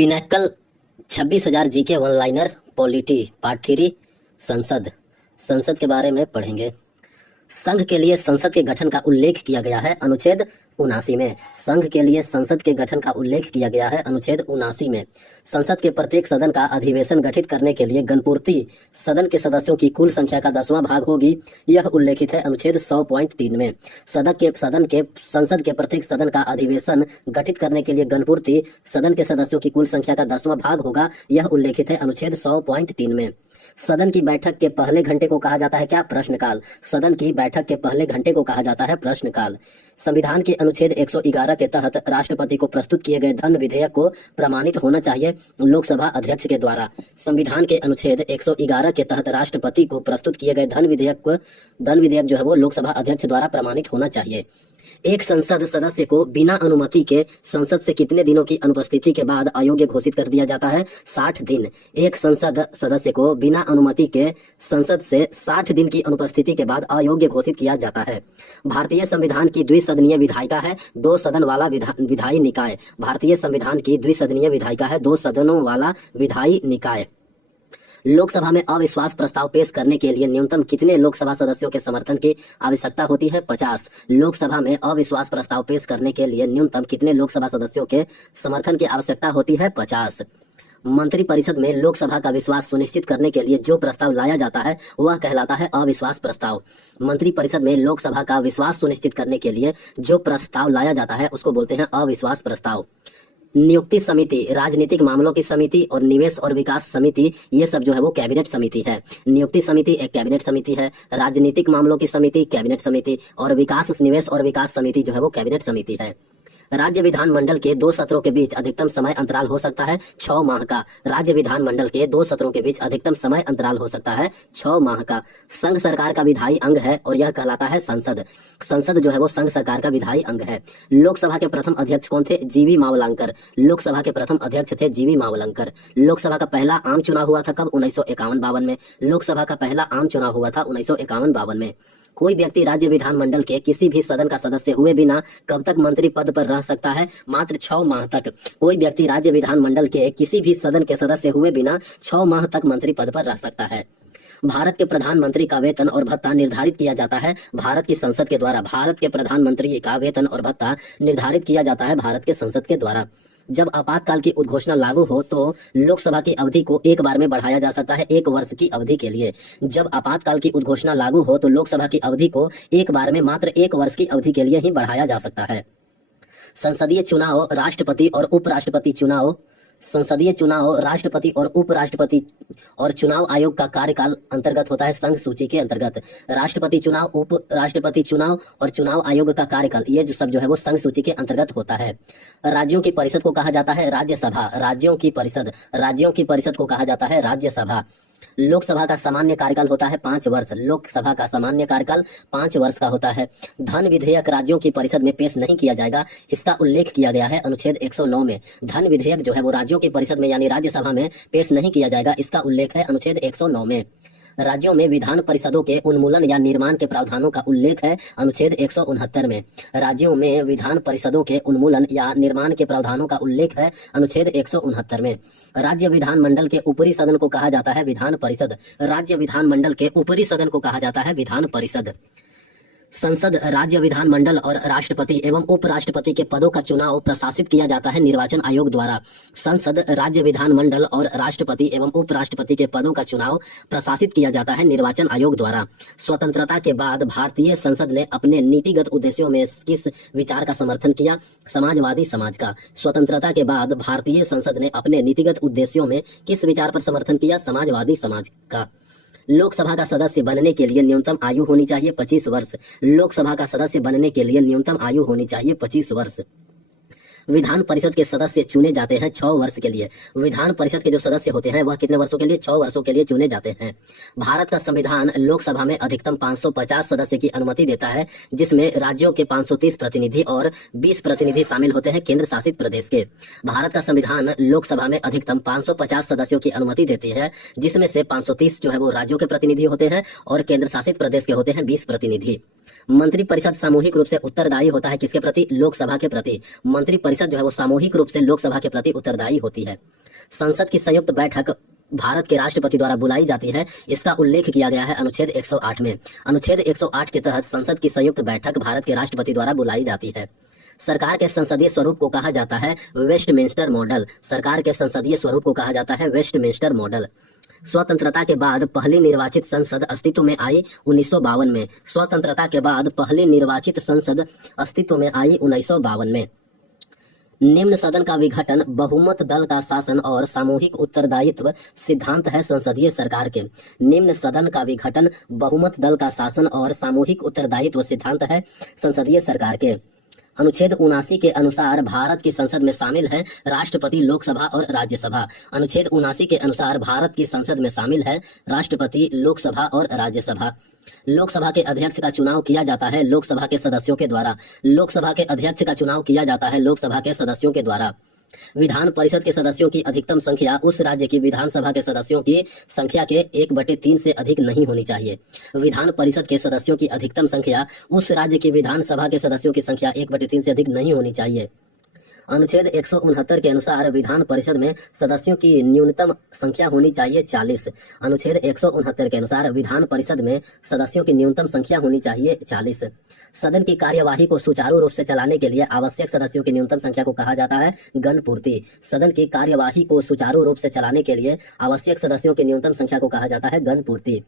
Pinnacle 26,000 GK one liner polity part 3 संसद संसद के बारे में पढ़ेंगे। संघ के लिए संसद के गठन का उल्लेख किया गया है अनुच्छेद 79 में। संघ के लिए संसद के गठन का उल्लेख किया गया है अनुच्छेद 79 में। संसद के प्रत्येक सदन का अधिवेशन गठित करने के लिए गणपूर्ति सदन के सदस्यों की कुल संख्या का 10वां भाग होगी, यह उल्लेखित है अनुच्छेद 100.3 में। संसद के प्रत्येक सदन का अधिवेशन गठित करने के लिए गणपूर्ति सदन के सदस्यों की कुल संख्या का 10वां भाग होगा, यह उल्लेखित है अनुच्छेद 100.3 में। सदन की बैठक के पहले घंटे को कहा जाता है क्या? प्रश्नकाल। सदन की बैठक के पहले घंटे को कहा जाता है प्रश्नकाल। संविधान के अनुच्छेद 111 के तहत राष्ट्रपति को प्रस्तुत किए गए धन विधेयक को प्रमाणित होना चाहिए लोकसभा अध्यक्ष के द्वारा। संविधान के अनुच्छेद 111 के तहत राष्ट्रपति को प्रस्तुत किए गए धन विधेयक जो है वो लोकसभा अध्यक्ष द्वारा प्रमाणित होना चाहिए। एक संसद सदस्य को बिना अनुमति के संसद से कितने दिनों की अनुपस्थिति के बाद अयोग्य घोषित कर दिया जाता है? 60 दिन। एक संसद सदस्य को बिना अनुमति के संसद से 60 दिन की अनुपस्थिति के बाद अयोग्य घोषित किया जाता है। भारतीय संविधान की द्विसदनीय विधायिका है 2 सदन वाला विधायी निकाय। भारतीय संविधान की द्विसदनीय विधायिका है 2 सदनों वाला विधायी निकाय। लोकसभा में अविश्वास प्रस्ताव पेश करने के लिए न्यूनतम कितने लोकसभा सदस्यों के समर्थन की आवश्यकता होती है? 50। लोकसभा में अविश्वास प्रस्ताव पेश करने के लिए न्यूनतम कितने लोकसभा सदस्यों के समर्थन की आवश्यकता होती है? 50। मंत्रिपरिषद में लोकसभा का विश्वास सुनिश्चित करने के लिए जो प्रस्ताव लाया जाता है वह कहलाता है अविश्वास प्रस्ताव। मंत्रिपरिषद में लोकसभा का विश्वास सुनिश्चित करने के लिए जो प्रस्ताव लाया जाता है उसको बोलते हैं अविश्वास प्रस्ताव। नियुक्ति समिति, राजनीतिक मामलों की समिति और निवेश और विकास समिति, ये सब जो है वो कैबिनेट समिति है। नियुक्ति समिति एक कैबिनेट समिति है, राजनीतिक मामलों की समिति कैबिनेट समिति और निवेश और विकास समिति जो है वो कैबिनेट समिति है। राज्य विधानमंडल के 2 सत्रों के बीच अधिकतम समय अंतराल हो सकता है 6 माह का। राज्य विधानमंडल के 2 सत्रों के बीच अधिकतम समय अंतराल हो सकता है 6 माह का। संघ सरकार का विधायी अंग है और यह कहलाता है संसद। संसद जो है वो संघ सरकार का विधायी अंग है। लोकसभा के प्रथम अध्यक्ष कौन थे? जीवी मावलंकर। लोकसभा के प्रथम अध्यक्ष थे जीवी मावलंकर। लोकसभा का पहला आम चुनाव हुआ था कब? 1951-52 में। लोकसभा का पहला आम चुनाव हुआ था 1951-52 में। कोई व्यक्ति राज्य विधानमंडल के किसी भी सदन का सदस्य हुए बिना कब तक मंत्री पद पर रह सकता है? मात्र 6 माह तक। कोई व्यक्ति राज्य विधानमंडल के किसी भी सदन के सदस्य हुए बिना 6 माह तक मंत्री पद पर रह सकता है। भारत के प्रधानमंत्री का वेतन और भत्ता निर्धारित किया जाता है भारत की संसद के द्वारा। भारत के प्रधानमंत्री का वेतन और भत्ता निर्धारित किया जाता है भारत के संसद के द्वारा। जब आपातकाल की उद्घोषणा लागू हो तो लोकसभा की अवधि को एक बार में बढ़ाया जा सकता है 1 वर्ष की अवधि के लिए। जब आपातकाल की उद्घोषणा लागू हो तो लोकसभा की अवधि को एक बार में मात्र 1 वर्ष की अवधि के लिए ही बढ़ाया जा सकता है। संसदीय चुनाव, राष्ट्रपति और उपराष्ट्रपति चुनाव, संसदीय चुनाव, राष्ट्रपति और उपराष्ट्रपति और चुनाव आयोग का कार्यकाल अंतर्गत होता है संघ सूची के अंतर्गत। राष्ट्रपति चुनाव, उपराष्ट्रपति चुनाव और चुनाव आयोग का कार्यकाल, ये जो सब जो है वो संघ सूची के अंतर्गत होता है। राज्यों की परिषद को कहा जाता है राज्यसभा। राज्यों की परिषद को कहा जाता है राज्यसभा। लोकसभा का सामान्य कार्यकाल होता है 5 वर्ष। लोकसभा का सामान्य कार्यकाल 5 वर्ष का होता है। धन विधेयक राज्यों की परिषद में पेश नहीं किया जाएगा, इसका उल्लेख किया गया है अनुच्छेद 109 में। धन विधेयक जो है वो राज्यों की परिषद में यानी राज्यसभा में पेश नहीं किया जाएगा, इसका उल्लेख है अनुच्छेद 109 में। राज्यों में विधान परिषदों के उन्मूलन या निर्माण के प्रावधानों का उल्लेख है अनुच्छेद 169 में। राज्यों में विधान परिषदों के उन्मूलन या निर्माण के प्रावधानों का उल्लेख है अनुच्छेद 169 में। राज्य विधानमंडल के ऊपरी सदन को कहा जाता है विधान परिषद। राज्य विधानमंडल के ऊपरी सदन को कहा जाता है विधान परिषद। संसद, राज्य विधानमंडल और राष्ट्रपति एवं उपराष्ट्रपति के पदों का चुनाव प्रशासित किया जाता है निर्वाचन आयोग द्वारा। संसद, राज्य विधानमंडल और राष्ट्रपति एवं उपराष्ट्रपति के पदों का चुनाव प्रशासित किया जाता है निर्वाचन आयोग द्वारा। स्वतंत्रता के बाद भारतीय संसद ने अपने नीतिगत उद्देश्यों में किस विचार का समर्थन किया? समाजवादी समाज का। स्वतंत्रता के बाद भारतीय संसद ने अपने नीतिगत उद्देश्यों में किस विचार पर समर्थन किया? समाजवादी समाज का। लोकसभा का सदस्य बनने के लिए न्यूनतम आयु होनी चाहिए 25 वर्ष। लोकसभा का सदस्य बनने के लिए न्यूनतम आयु होनी चाहिए 25 वर्ष। विधान परिषद के सदस्य चुने जाते हैं 6 वर्ष के लिए। विधान परिषद के जो सदस्य होते हैं वह कितने वर्षों के लिए? 6 वर्षों के लिए चुने जाते हैं। भारत का संविधान लोकसभा में अधिकतम 550 सदस्य की अनुमति देता है, जिसमें राज्यों के 530 प्रतिनिधि और 20 प्रतिनिधि शामिल होते हैं केंद्र शासित प्रदेश के। भारत का संविधान लोकसभा में अधिकतम 550 सदस्यों की अनुमति देती है, जिसमें से 530 जो है वो राज्यों के प्रतिनिधि होते हैं और केंद्र शासित प्रदेश के होते हैं 20 प्रतिनिधि। मंत्रिपरिषद सामूहिक रूप से उत्तरदायी होता है किसके प्रति? लोकसभा के प्रति। मंत्रिपरिषद जो है वो सामूहिक रूप से लोकसभा के प्रति उत्तरदायी होती है। संसद की संयुक्त बैठक भारत के राष्ट्रपति द्वारा बुलाई जाती है, इसका उल्लेख किया गया है अनुच्छेद 108 में। अनुच्छेद 108 के तहत संसद की संयुक्त बैठक भारत के राष्ट्रपति द्वारा बुलाई जाती है। सरकार के संसदीय स्वरूप को कहा जाता है वेस्टमिंस्टर मॉडल। सरकार के संसदीय स्वरूप को कहा जाता है वेस्टमिंस्टर मॉडल। स्वतंत्रता के बाद पहली निर्वाचित संसद अस्तित्व में आई 1952 में। स्वतंत्रता के बाद पहली निर्वाचित संसद अस्तित्व में आई 1952 में। निम्न सदन का विघटन बहुमत दल का शासन और सामूहिक उत्तरदायित्व सिद्धांत है संसदीय सरकार के। निम्न सदन का विघटन बहुमत दल का शासन और सामूहिक उत्तरदायित्व सिद्धांत है संसदीय सरकार के। अनुच्छेद 79 के अनुसार भारत की संसद में शामिल है राष्ट्रपति, लोकसभा और राज्यसभा। अनुच्छेद 79 के अनुसार भारत की संसद में शामिल है राष्ट्रपति, लोकसभा और राज्यसभा। लोकसभा के अध्यक्ष का चुनाव किया जाता है लोकसभा के सदस्यों के द्वारा। लोकसभा के अध्यक्ष का चुनाव किया जाता है लोकसभा के सदस्यों के द्वारा। विधान परिषद के सदस्यों की अधिकतम संख्या उस राज्य की विधानसभा के सदस्यों की संख्या के 1/3 से अधिक नहीं होनी चाहिए। विधान परिषद के सदस्यों की अधिकतम संख्या उस राज्य की विधानसभा के सदस्यों की संख्या 1/3 से अधिक नहीं होनी चाहिए। अनुच्छेद 169 के अनुसार विधान परिषद में सदस्यों की न्यूनतम संख्या होनी चाहिए 40। अनुच्छेद 169 के अनुसार विधान परिषद में सदस्यों की न्यूनतम संख्या होनी चाहिए 40। सदन की कार्यवाही को सुचारू रूप से चलाने के लिए आवश्यक सदस्यों की न्यूनतम संख्या को कहा जाता है गणपूर्ति। सदन की कार्यवाही को सुचारू रूप से चलाने के लिए आवश्यक सदस्यों की न्यूनतम संख्या को कहा जाता है गणपूर्ति।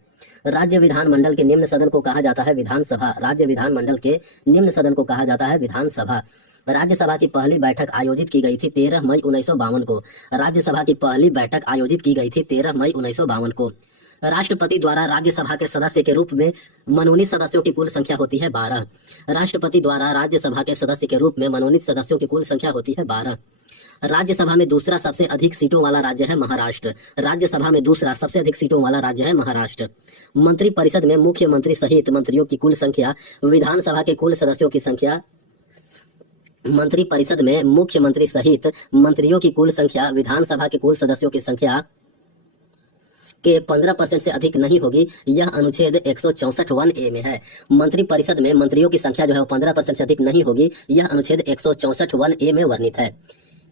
राज्य विधानमंडल के निम्न सदन को कहा जाता है विधानसभा। राज्य विधानमंडल के निम्न सदन को कहा जाता है विधानसभा। राज्यसभा की पहली बैठक आयोजित की गई थी 13 मई 1952 को। राज्यसभा की पहली बैठक आयोजित की गई थी 13 मई 1952 को। राष्ट्रपति द्वारा राज्यसभा के सदस्य के रूप में मनोनीत सदस्यों की कुल संख्या होती है 12। राष्ट्रपति द्वारा राज्यसभा के सदस्य के रूप में मनोनीत सदस्यों की कुल संख्या होती है 12। राज्यसभा में दूसरा सबसे अधिक सीटों वाला राज्य है महाराष्ट्र। राज्यसभा में दूसरा सबसे अधिक सीटों वाला राज्य है महाराष्ट्र। मंत्रिपरिषद में मुख्यमंत्री सहित मंत्रियों की कुल संख्या विधानसभा के कुल सदस्यों की संख्या मंत्रिपरिषद में मुख्यमंत्री सहित मंत्रियों की कुल संख्या विधानसभा के कुल सदस्यों की संख्या के 15% से अधिक नहीं होगी। यह अनुच्छेद 164(1)A में है। मंत्रिपरिषद में मंत्रियों की संख्या जो है 15% से अधिक नहीं होगी। यह अनुच्छेद 164(1)A में वर्णित है।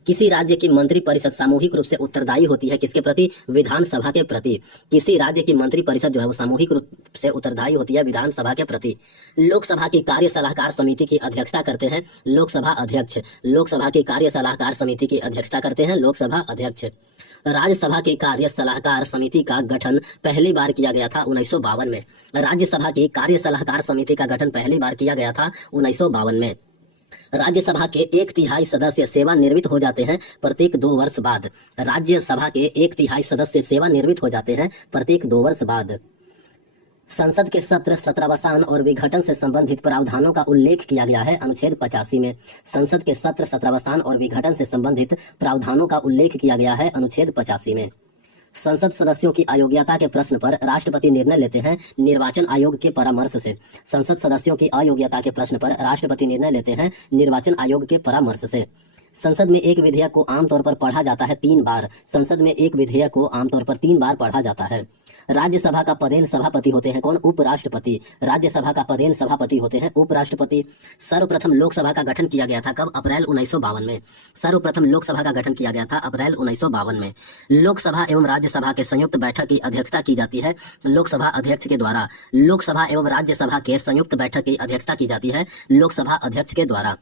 किसी राज्य की मंत्रिपरिषद सामूहिक रूप से उत्तरदायी होती है किसके प्रति? विधानसभा के प्रति। किसी राज्य की मंत्रिपरिषद जो है वो सामूहिक रूप से उत्तरदायी होती है विधानसभा के प्रति। लोकसभा की कार्य सलाहकार समिति की अध्यक्षता करते हैं लोकसभा अध्यक्ष। लोकसभा की कार्य सलाहकार समिति की अध्यक्षता करते हैं लोकसभा अध्यक्ष। राज्यसभा की कार्य सलाहकार समिति का गठन पहली बार किया गया था 1952 में। राज्यसभा की कार्य सलाहकार समिति का गठन पहली बार किया गया था 1952 में। राज्यसभा के 1/3 सदस्य सेवानिवृत्त हो जाते हैं प्रत्येक 2 वर्ष बाद। राज्यसभा के 1/3 सदस्य सेवानिवृत्त हो जाते हैं प्रत्येक 2 वर्ष बाद। संसद के सत्र, सत्रावसान और विघटन से संबंधित प्रावधानों का उल्लेख किया गया है अनुच्छेद 85 में। संसद के सत्र, सत्रावसान और विघटन से संबंधित प्रावधानों का उल्लेख किया गया है अनुच्छेद 85 में। संसद सदस्यों की अयोग्यता के प्रश्न पर राष्ट्रपति निर्णय लेते हैं निर्वाचन आयोग के परामर्श से। संसद सदस्यों की अयोग्यता के प्रश्न पर राष्ट्रपति निर्णय लेते हैं निर्वाचन आयोग के परामर्श से। संसद में एक विधेयक को आमतौर पर पढ़ा जाता है 3 बार। संसद में एक विधेयक को आमतौर पर 3 बार पढ़ा जाता है। राज्यसभा का पदेन सभापति होते हैं कौन? उपराष्ट्रपति। राज्यसभा का पदेन सभापति होते हैं उपराष्ट्रपति। सर्वप्रथम लोकसभा का गठन किया गया था कब? अप्रैल 1952 में। सर्वप्रथम लोकसभा का गठन किया गया था अप्रैल 1952 में। लोकसभा एवं राज्यसभा के संयुक्त बैठक की अध्यक्षता की जाती है लोकसभा अध्यक्ष के द्वारा। लोकसभा एवं राज्यसभा के संयुक्त बैठक की अध्यक्षता की जाती है लोकसभा अध्यक्ष के द्वारा।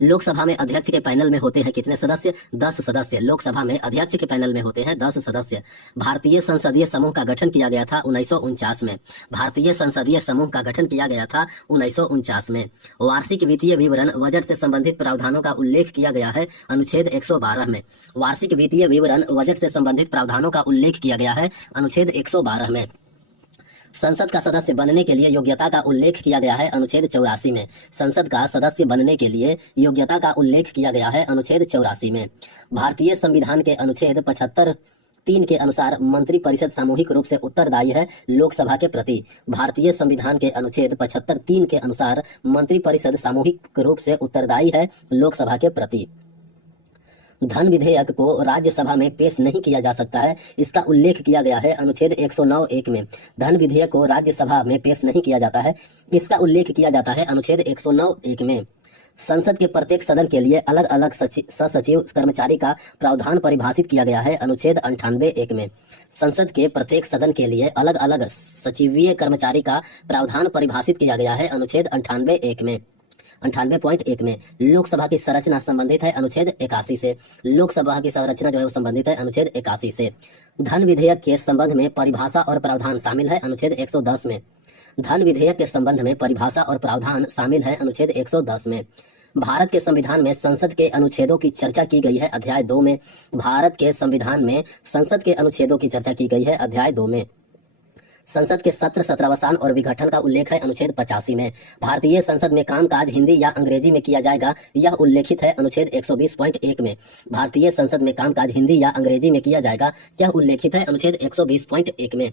लोकसभा में अध्यक्ष के पैनल में होते हैं कितने सदस्य? 10 सदस्य। लोकसभा में अध्यक्ष के पैनल में होते हैं 10 सदस्य। भारतीय संसदीय समूह का गठन किया गया था 1949 में। भारतीय संसदीय समूह का गठन किया गया था 1949 में। वार्षिक वित्तीय विवरण बजट से संबंधित प्रावधानों का उल्लेख किया गया है अनुच्छेद 112 में। वार्षिक वित्तीय विवरण बजट से संबंधित प्रावधानों का उल्लेख किया गया है अनुच्छेद 112 में। संसद का सदस्य बनने के लिए योग्यता का उल्लेख किया गया है अनुच्छेद 84 में। संसद का सदस्य बनने के लिए योग्यता का उल्लेख किया गया है अनुच्छेद 84 में। भारतीय संविधान के अनुच्छेद 75(3) के अनुसार मंत्रिपरिषद सामूहिक रूप से उत्तरदायी है लोकसभा के प्रति। भारतीय संविधान के अनुच्छेद 75(3) के अनुसार मंत्रिपरिषद सामूहिक रूप से उत्तरदायी है लोकसभा के प्रति। धन विधेयक को राज्यसभा में पेश नहीं किया जा सकता है, इसका उल्लेख किया गया है अनुच्छेद 109(1) में। धन विधेयक को राज्यसभा में पेश नहीं किया जाता है, इसका उल्लेख किया जाता है अनुच्छेद 109(1) में। संसद के प्रत्येक सदन के लिए अलग अलग सचिव कर्मचारी का प्रावधान परिभाषित किया गया है अनुच्छेद 98(1) में। संसद के प्रत्येक सदन के लिए अलग अलग सचिवीय कर्मचारी का प्रावधान परिभाषित किया गया है अनुच्छेद 98(1) में। 98.1 में लोकसभा की संरचना संबंधित है अनुच्छेद 81 से। लोकसभा की संरचना जो है वो संबंधित है अनुच्छेद 81 से। धन विधेयक के संबंध में परिभाषा और प्रावधान शामिल है अनुच्छेद 110 में। धन विधेयक के संबंध में परिभाषा और प्रावधान शामिल है अनुच्छेद 110 में। भारत के संविधान में संसद के अनुच्छेदों की चर्चा की गई है अध्याय 2 में। भारत के संविधान में संसद के अनुच्छेदों की चर्चा की गई है अध्याय 2 में। संसद के सत्र सत्रावसान और विघटन का उल्लेख है अनुच्छेद 85 में। भारतीय संसद में कामकाज हिंदी या अंग्रेजी में किया जाएगा, यह उल्लेखित है अनुच्छेद 120.1 में। भारतीय संसद में कामकाज हिंदी या अंग्रेजी में किया जाएगा, यह उल्लेखित है अनुच्छेद 120.1 में।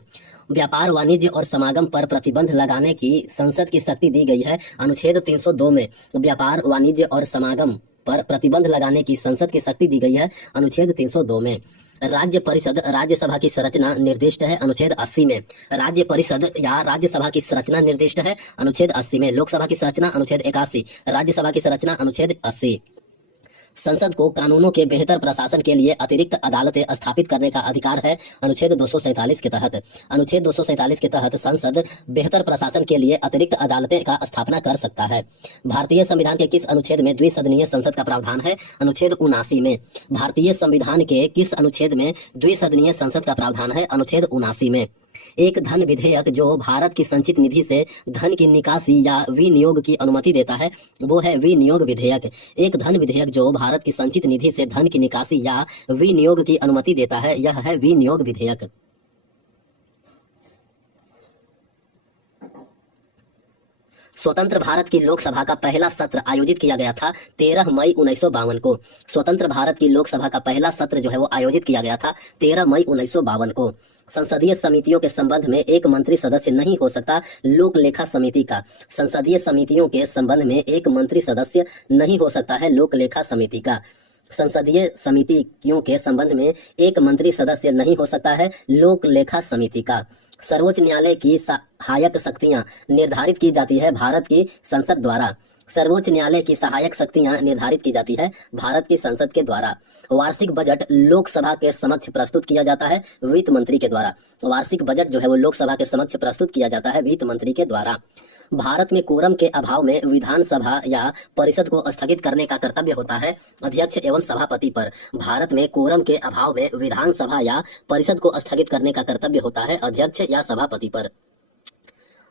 व्यापार वाणिज्य और समागम पर प्रतिबंध लगाने की संसद की शक्ति दी गई है अनुच्छेद 302 में। व्यापार वाणिज्य और समागम पर प्रतिबंध लगाने की संसद की शक्ति दी गई है अनुच्छेद 302 में। राज्य परिषद राज्यसभा की संरचना निर्दिष्ट है अनुच्छेद 80 में। राज्य परिषद या राज्यसभा की संरचना निर्दिष्ट है अनुच्छेद 80 में। लोकसभा की संरचना अनुच्छेद 81, राज्यसभा की संरचना अनुच्छेद 80। संसद को कानूनों के बेहतर प्रशासन के लिए अतिरिक्त अदालतें स्थापित करने का अधिकार है अनुच्छेद 247 के तहत। अनुच्छेद 247 के तहत संसद बेहतर प्रशासन के लिए अतिरिक्त अदालतें का स्थापना कर सकता है। भारतीय संविधान के किस अनुच्छेद में द्विसदनीय संसद का प्रावधान है? अनुच्छेद 79 में। भारतीय संविधान के किस अनुच्छेद में द्विसदनीय संसद का प्रावधान है? अनुच्छेद 79 में। एक धन विधेयक जो भारत की संचित निधि से धन की निकासी या विनियोग की अनुमति देता है वो है विनियोग विधेयक। एक धन विधेयक जो भारत की संचित निधि से धन की निकासी या विनियोग की अनुमति देता है यह है विनियोग विधेयक। स्वतंत्र भारत की लोकसभा का पहला सत्र आयोजित किया गया था 13 मई 1952 को। स्वतंत्र भारत की लोकसभा का पहला सत्र जो है वो आयोजित किया गया था 13 मई 1952 को। संसदीय समितियों के संबंध में एक मंत्री सदस्य नहीं हो सकता, लोक लेखा समिति का। संसदीय समितियों के संबंध में एक मंत्री सदस्य नहीं हो सकता है, लोक लेखा समिति का। संसदीय समितियों के संबंध में एक मंत्री सदस्य नहीं हो सकता है, लोक लेखा समिति का। सर्वोच्च न्यायालय की सहायक शक्तियां निर्धारित की जाती है भारत की संसद द्वारा। सर्वोच्च न्यायालय की सहायक शक्तियां निर्धारित की जाती है भारत की संसद के द्वारा। वार्षिक बजट लोकसभा के समक्ष प्रस्तुत किया जाता है वित्त मंत्री के द्वारा। वार्षिक बजट जो है वो लोकसभा के समक्ष प्रस्तुत किया जाता है वित्त मंत्री के द्वारा। भारत में कोरम के अभाव में विधानसभा या परिषद को स्थगित करने का कर्तव्य होता है अध्यक्ष एवं सभापति पर। भारत में कोरम के अभाव में विधानसभा या परिषद को स्थगित करने का कर्तव्य होता है अध्यक्ष या सभापति पर।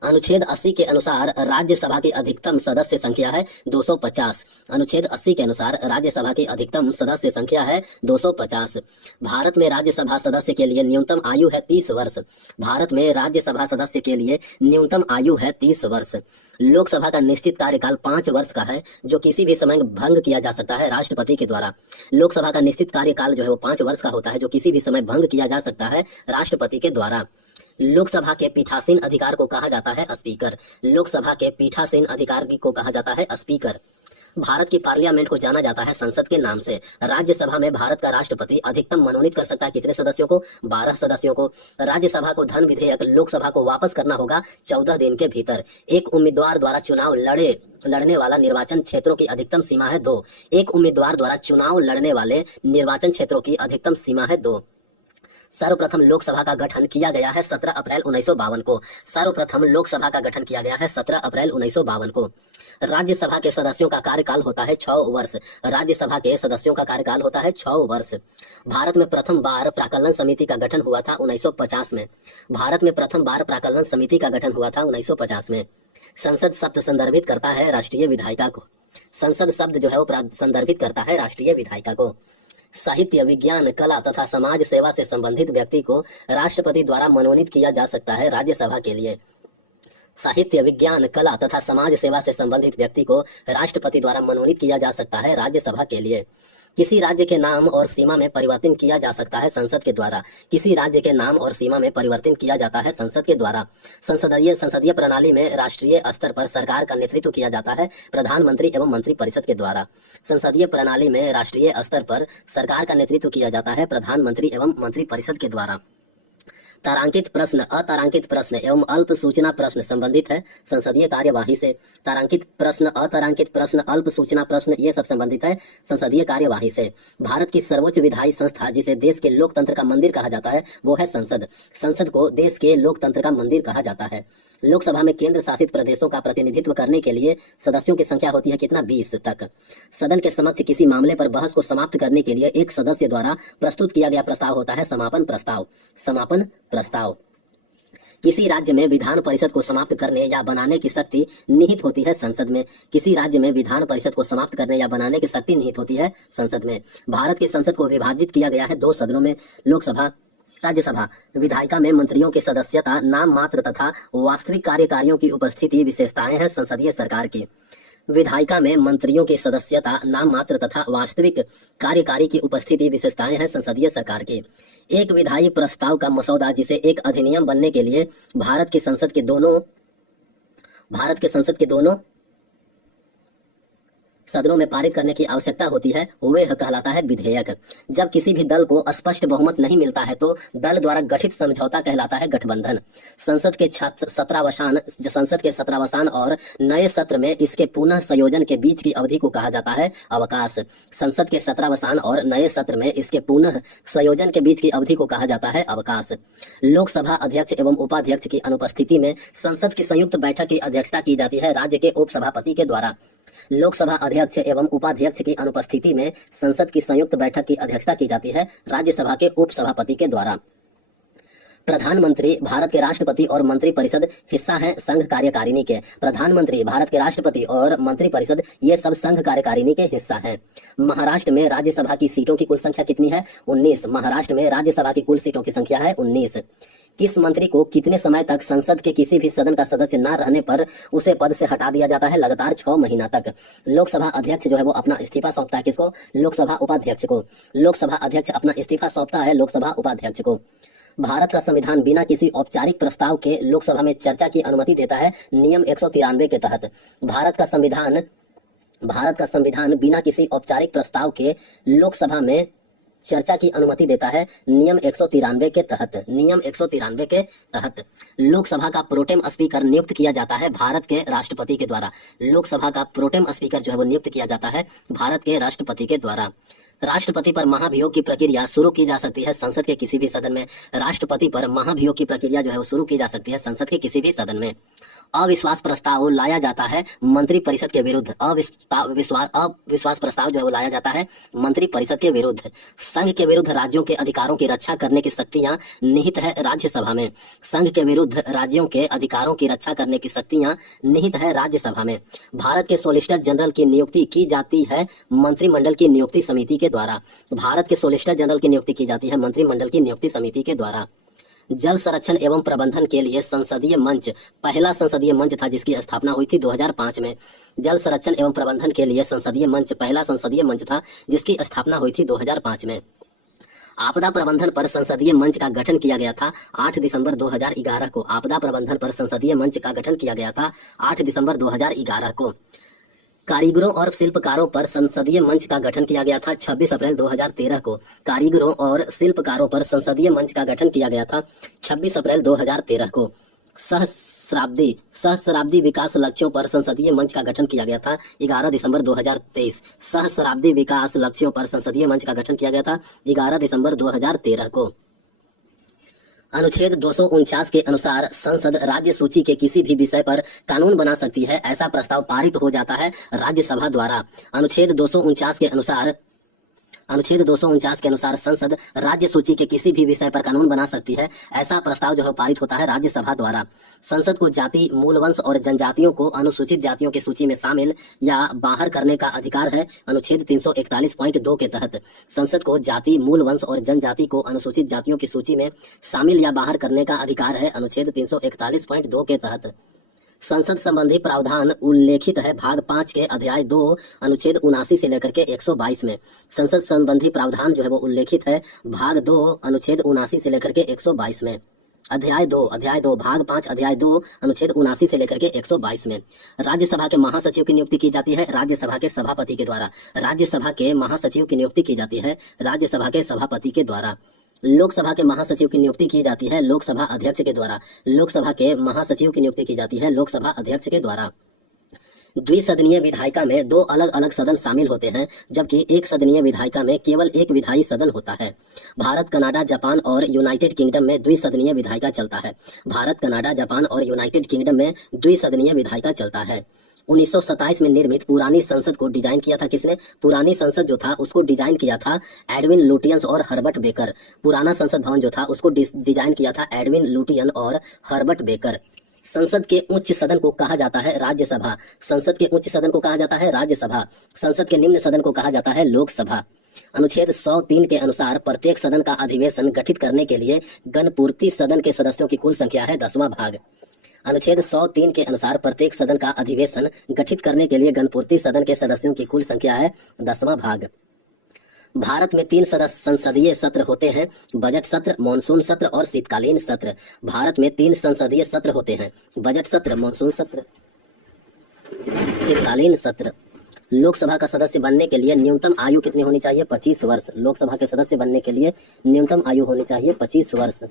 अनुच्छेद 80 के अनुसार राज्यसभा की अधिकतम सदस्य संख्या है 250। अनुच्छेद 80 के अनुसार राज्यसभा की अधिकतम सदस्य संख्या है 250। भारत में राज्यसभा सदस्य के लिए न्यूनतम आयु है 30 वर्ष। भारत में राज्यसभा सदस्य के लिए न्यूनतम आयु है 30 वर्ष। लोकसभा का निश्चित कार्यकाल 5 वर्ष का है, जो किसी भी समय भंग किया जा सकता है राष्ट्रपति के द्वारा। लोकसभा का निश्चित कार्यकाल जो है वो 5 वर्ष का होता है, जो किसी भी समय भंग किया जा सकता है राष्ट्रपति के द्वारा। लोकसभा के पीठासीन अधिकार को कहा जाता है स्पीकर। लोकसभा के पीठासीन अधिकार को कहा जाता है स्पीकर। भारत की पार्लियामेंट को जाना जाता है संसद के नाम से। राज्यसभा में भारत का राष्ट्रपति अधिकतम मनोनीत कर सकता है कितने सदस्यों को? 12 सदस्यों को। राज्यसभा को धन विधेयक लोकसभा को वापस करना होगा 14 दिन के भीतर। एक उम्मीदवार द्वारा चुनाव लड़ने वाला निर्वाचन क्षेत्रों की अधिकतम सीमा है 2। एक उम्मीदवार द्वारा चुनाव लड़ने वाले निर्वाचन क्षेत्रों की अधिकतम सीमा है 2। सर्वप्रथम लोकसभा का गठन किया गया है 17 अप्रैल 1952 को। सर्वप्रथम लोकसभा का गठन किया गया है 17 अप्रैल 1952 को। राज्यसभा के सदस्यों का कार्यकाल होता है 6 वर्ष। राज्यसभा के सदस्यों का कार्यकाल होता है 6 वर्ष। भारत में प्रथम बार प्राक्कलन समिति का गठन हुआ था 1950 में। भारत में प्रथम बार प्राक्कलन समिति का गठन हुआ था 1950 में। संसद शब्द संदर्भित करता है राष्ट्रीय विधायिका को। संसद शब्द जो है वो संदर्भित करता है राष्ट्रीय विधायिका को। साहित्य, विज्ञान, कला तथा समाज सेवा से संबंधित व्यक्ति को राष्ट्रपति द्वारा मनोनीत किया जा सकता है राज्यसभा के लिए। साहित्य, विज्ञान, कला तथा समाज सेवा से संबंधित व्यक्ति को राष्ट्रपति द्वारा मनोनीत किया जा सकता है राज्यसभा के लिए। किसी राज्य के नाम और सीमा में परिवर्तन किया जा सकता है संसद के द्वारा। किसी राज्य के नाम और सीमा में परिवर्तन किया जाता है संसद के द्वारा। संसदीय प्रणाली में राष्ट्रीय स्तर पर सरकार का नेतृत्व किया जाता है प्रधानमंत्री एवं मंत्रिपरिषद के द्वारा। संसदीय प्रणाली में राष्ट्रीय स्तर पर सरकार का नेतृत्व किया जाता है प्रधानमंत्री एवं मंत्रिपरिषद के द्वारा। तारांकित प्रश्न, अतारांकित प्रश्न एवं अल्प सूचना प्रश्न संबंधित है संसदीय कार्यवाही से। तारांकित प्रश्न, अतारांकित प्रश्न, अल्प सूचना प्रश्न ये सब संबंधित है संसदीय कार्यवाही से। भारत की सर्वोच्च विधायी संस्था जिसे देश के लोकतंत्र का मंदिर कहा जाता है वो है संसद। संसद को देश के लोकतंत्र का मंदिर कहा जाता है। लोकसभा में केंद्र शासित प्रदेशों का प्रतिनिधित्व करने के लिए सदस्यों की संख्या होती है कितना? 20 तक। सदन के समक्ष किसी मामले पर बहस को समाप्त करने के लिए एक सदस्य द्वारा प्रस्तुत किया गया प्रस्ताव होता है समापन प्रस्ताव। समापन प्रस्ताव। किसी राज्य में विधान परिषद को समाप्त करने या बनाने की शक्ति निहित होती है संसद में। किसी राज्य में विधान परिषद को समाप्त करने या बनाने की शक्ति निहित होती है संसद में। भारत की संसद को विभाजित किया गया है 2 सदनों में, लोकसभा, राज्यसभा। विधायिका में मंत्रियों की सदस्यता नाम मात्र तथा वास्तविक कार्यकारियों की उपस्थिति विशेषताएं हैं संसदीय सरकार की। विधायिका में मंत्रियों की सदस्यता नाम मात्र तथा वास्तविक कार्यकारी की उपस्थिति विशेषताएं हैं संसदीय सरकार की। एक विधायी प्रस्ताव का मसौदा जिसे एक अधिनियम बनने के लिए भारत के संसद के दोनों सदनों में पारित करने की आवश्यकता होती है वह कहलाता है विधेयक। जब किसी भी दल को स्पष्ट बहुमत नहीं मिलता है तो दल द्वारा गठित समझौता कहलाता है गठबंधन। संसद के 17वां और नए सत्र में इसके पुनः संयोजन के बीच की अवधि को कहा जाता है अवकाश। संसद के 17वां और नए सत्र में इसके पुनः संयोजन के बीच की अवधि को कहा जाता है अवकाश। लोकसभा अध्यक्ष एवं उपाध्यक्ष की अनुपस्थिति में संसद की संयुक्त बैठक की अध्यक्षता की जाती है राज्य के उपसभापति के द्वारा। लोकसभा अध्यक्ष एवं उपाध्यक्ष की अनुपस्थिति में संसद की संयुक्त बैठक की अध्यक्षता की जाती है राज्यसभा के उपसभापति के द्वारा। प्रधानमंत्री भारत के राष्ट्रपति और मंत्रिपरिषद हिस्सा है संघ कार्यकारिणी के। प्रधानमंत्री भारत के राष्ट्रपति और मंत्रिपरिषद ये सब संघ कार्यकारिणी के हिस्सा हैं। महाराष्ट्र में राज्यसभा की सीटों की कुल संख्या कितनी है? 19। महाराष्ट्र में राज्यसभा की कुल सीटों की संख्या है 19। किस मंत्री को कितने समय तक संसद के किसी भी सदन का सदस्य न रहने पर उसे पद से हटा दिया जाता है? लगातार 6 महीना तक। लोकसभा अध्यक्ष जो है वो अपना इस्तीफा सौंपता है किसको? लोकसभा उपाध्यक्ष को। लोकसभा अध्यक्ष अपना इस्तीफा सौंपता है लोकसभा उपाध्यक्ष को। भारत का संविधान बिना किसी औपचारिक प्रस्ताव के लोकसभा में चर्चा की अनुमति देता है नियम 193 के तहत। भारत का संविधान बिना किसी औपचारिक प्रस्ताव के लोकसभा में चर्चा की अनुमति देता है नियम 193 के तहत। नियम 193 के तहत लोकसभा का प्रोटेम स्पीकर नियुक्त किया जाता है भारत के राष्ट्रपति के द्वारा। लोकसभा का प्रोटेम स्पीकर जो है वो नियुक्त किया जाता है भारत के राष्ट्रपति के द्वारा। राष्ट्रपति पर महाभियोग की प्रक्रिया शुरू की जा सकती है संसद के किसी भी सदन में। राष्ट्रपति पर महाभियोग की प्रक्रिया जो है वो शुरू की जा सकती है संसद के किसी भी सदन में। अविश्वास प्रस्ताव लाया जाता है मंत्रिपरिषद के विरुद्ध। अविश्वास प्रस्ताव जो है वो लाया जाता है मंत्रिपरिषद के विरुद्ध। संघ के विरुद्ध राज्यों के अधिकारों की रक्षा करने की शक्तियां निहित है राज्यसभा में। संघ के विरुद्ध राज्यों के अधिकारों की रक्षा करने की शक्तियां निहित है राज्यसभा में। भारत के सोलिसिटर जनरल की नियुक्ति की जाती है मंत्रिमंडल की नियुक्ति समिति के द्वारा। भारत के सोलिसिटर जनरल की नियुक्ति की जाती है मंत्रिमंडल की नियुक्ति समिति के द्वारा। जल संरक्षण एवं प्रबंधन के लिए संसदीय मंच पहला संसदीय मंच था जिसकी स्थापना हुई थी 2005 में। जल संरक्षण एवं प्रबंधन के लिए संसदीय मंच पहला संसदीय मंच था जिसकी स्थापना हुई थी 2005 में। आपदा प्रबंधन पर संसदीय मंच का गठन किया गया था 8 दिसंबर 2011 को। आपदा प्रबंधन पर संसदीय मंच का गठन किया गया था 8 दिसंबर 2011 को। कारीगरों और शिल्पकारों पर संसदीय मंच का गठन किया गया था 26 अप्रैल 2013 को। कारीगरों और शिल्पकारों पर संसदीय मंच का गठन किया गया था 26 अप्रैल 2013 को। सहस्राब्दी विकास लक्ष्यों पर संसदीय मंच का गठन किया गया था 11 दिसंबर 2023। सहस्राब्दी विकास लक्ष्यों पर संसदीय मंच का गठन किया गया था 11 दिसंबर 2013 को। अनुच्छेद 249 के अनुसार संसद राज्य सूची के किसी भी विषय पर कानून बना सकती है। ऐसा प्रस्ताव पारित हो जाता है राज्यसभा द्वारा। अनुच्छेद 249 के अनुसार संसद राज्य सूची के किसी भी विषय पर कानून बना सकती है। ऐसा प्रस्ताव जो है पारित होता है राज्यसभा द्वारा। संसद को जाति, मूल वंश और जनजातियों को अनुसूचित जातियों की सूची में शामिल या बाहर करने का अधिकार है अनुच्छेद 341.2 के तहत। संसद को जाति, मूल वंश और जनजाति को अनुसूचित जातियों की सूची में शामिल या बाहर करने का अधिकार है अनुच्छेद 341.2 के तहत। संसद संबंधी प्रावधान उल्लेखित है भाग 5 के अध्याय 2 अनुच्छेद 79 से लेकर के 122 में। संसद संबंधी प्रावधान जो है वो उल्लेखित है भाग 2 अनुच्छेद 79 से लेकर के 122 में। अध्याय 2 भाग 5 अध्याय 2 अनुच्छेद 79 से लेकर के 122 में। राज्यसभा के महासचिव की नियुक्ति की जाती है राज्यसभा के सभापति के द्वारा। राज्यसभा के महासचिव की नियुक्ति की जाती है राज्यसभा के सभापति के द्वारा। लोकसभा के महासचिव की नियुक्ति की जाती है लोकसभा अध्यक्ष के द्वारा। लोकसभा के महासचिव की नियुक्ति की जाती है लोकसभा अध्यक्ष के द्वारा। द्विसदनीय विधायिका में 2 अलग अलग सदन शामिल होते हैं, जबकि एक सदनीय विधायिका में केवल एक विधायी सदन होता है। भारत, कनाडा, जापान और यूनाइटेड किंगडम में द्विसदनीय विधायिका चलता है। भारत, कनाडा, जापान और यूनाइटेड किंगडम में द्विसदनीय विधायिका चलता है। 1927 में निर्मित पुरानी संसद को डिजाइन किया था किसने? पुरानी संसद जो था उसको डिजाइन किया था एडविन लुटियंस और हर्बर्ट बेकर। पुराना संसद भवन जो था उसको डिजाइन किया था एडविन लुटियन और हर्बर्ट बेकर। संसद के उच्च सदन को कहा जाता है राज्यसभा। संसद के उच्च सदन को कहा जाता है राज्यसभा। संसद के निम्न सदन को कहा जाता है लोकसभा। अनुच्छेद 103 के अनुसार प्रत्येक सदन का अधिवेशन गठित करने के लिए गणपूर्ति सदन के सदस्यों की कुल संख्या है 10वां भाग। अनुच्छेद 103 के अनुसार प्रत्येक सदन का अधिवेशन गठित करने के लिए गणपूर्ति सदन के सदस्यों की कुल संख्या है 10वां भाग। भारत में 3 संसदीय सत्र होते हैं, बजट सत्र, मॉनसून सत्र और शीतकालीन सत्र। भारत में 3 संसदीय सत्र होते हैं, बजट सत्र, मॉनसून सत्र, शीतकालीन सत्र। लोकसभा का सदस्य बनने के लिए न्यूनतम आयु कितनी होनी चाहिए? 25 वर्ष। लोकसभा के सदस्य बनने के लिए न्यूनतम आयु होनी चाहिए 25 वर्ष।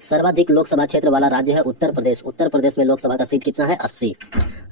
सर्वाधिक लोकसभा क्षेत्र वाला राज्य है उत्तर प्रदेश। उत्तर प्रदेश में लोकसभा का सीट कितना है? 80।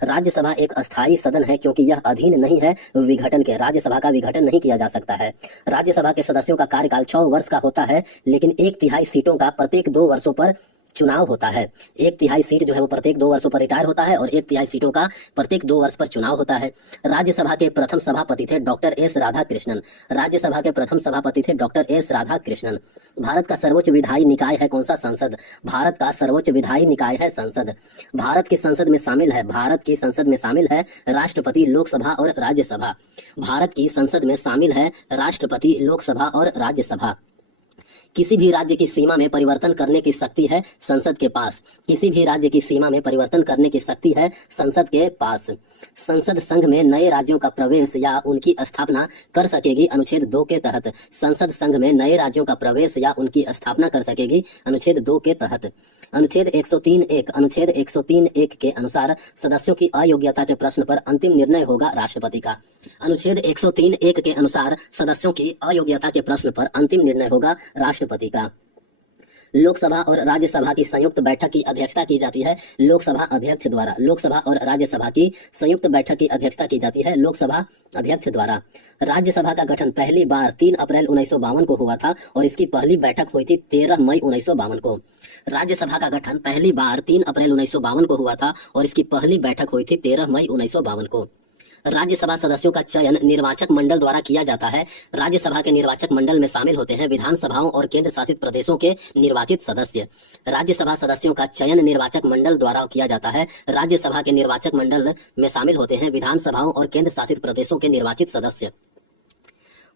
राज्यसभा एक अस्थायी सदन है क्योंकि यह अधीन नहीं है विघटन के। राज्यसभा का विघटन नहीं किया जा सकता है। राज्यसभा के सदस्यों का कार्यकाल 6 वर्ष का होता है, लेकिन 1/3 सीटों का प्रत्येक 2 वर्षों पर चुनाव होता है। 1/3 सीट जो है वो प्रत्येक 2 वर्षों पर रिटायर होता है और 1/3 सीटों का प्रत्येक 2 वर्ष पर चुनाव होता है। राज्यसभा के प्रथम सभापति थे डॉक्टर एस राधाकृष्णन। राज्यसभा के प्रथम सभापति थे डॉक्टर एस राधाकृष्णन। भारत का सर्वोच्च विधायी निकाय है कौन सा? संसद। भारत का सर्वोच्च विधायी निकाय है संसद। भारत की संसद में शामिल है राष्ट्रपति, लोकसभा और राज्यसभा। भारत की संसद में शामिल है राष्ट्रपति, लोकसभा और राज्यसभा। किसी भी राज्य की सीमा में परिवर्तन करने की शक्ति है संसद के पास। किसी भी राज्य की सीमा में परिवर्तन करने की शक्ति है संसद के पास। संसद संघ में नए राज्यों का प्रवेश या उनकी स्थापना कर सकेगी अनुच्छेद 2 के तहत। संसद संघ में नए राज्यों का प्रवेश या उनकी स्थापना कर सकेगी अनुच्छेद 2 के तहत। अनुच्छेद 103(1) के अनुसार सदस्यों की अयोग्यता के प्रश्न पर अंतिम निर्णय होगा राष्ट्रपति का। अनुच्छेद 103(1) के अनुसार सदस्यों की अयोग्यता के प्रश्न पर अंतिम निर्णय होगा राष्ट्रपति का। लोकसभा और राज्यसभा की संयुक्त बैठक की अध्यक्षता की जाती है लोकसभा अध्यक्ष द्वारा। लोकसभा और राज्यसभा की संयुक्त बैठक की अध्यक्षता की जाती है लोकसभा अध्यक्ष द्वारा। राज्यसभा का गठन पहली बार 3 अप्रैल 1952 को हुआ था और इसकी पहली बैठक हुई थी 13 मई 1952 को। राज्यसभा का गठन पहली बार 3 अप्रैल 1952 को हुआ था और इसकी पहली बैठक हुई थी 13 मई 1952 को। राज्यसभा सदस्यों का चयन निर्वाचक मंडल द्वारा किया जाता है। राज्यसभा के निर्वाचक मंडल में शामिल होते हैं विधानसभाओं और केंद्र शासित प्रदेशों के निर्वाचित सदस्य। राज्यसभा सदस्यों का चयन निर्वाचक मंडल द्वारा किया जाता है। राज्यसभा के निर्वाचक मंडल में शामिल होते हैं विधानसभाओं और केंद्र शासित प्रदेशों के निर्वाचित सदस्य।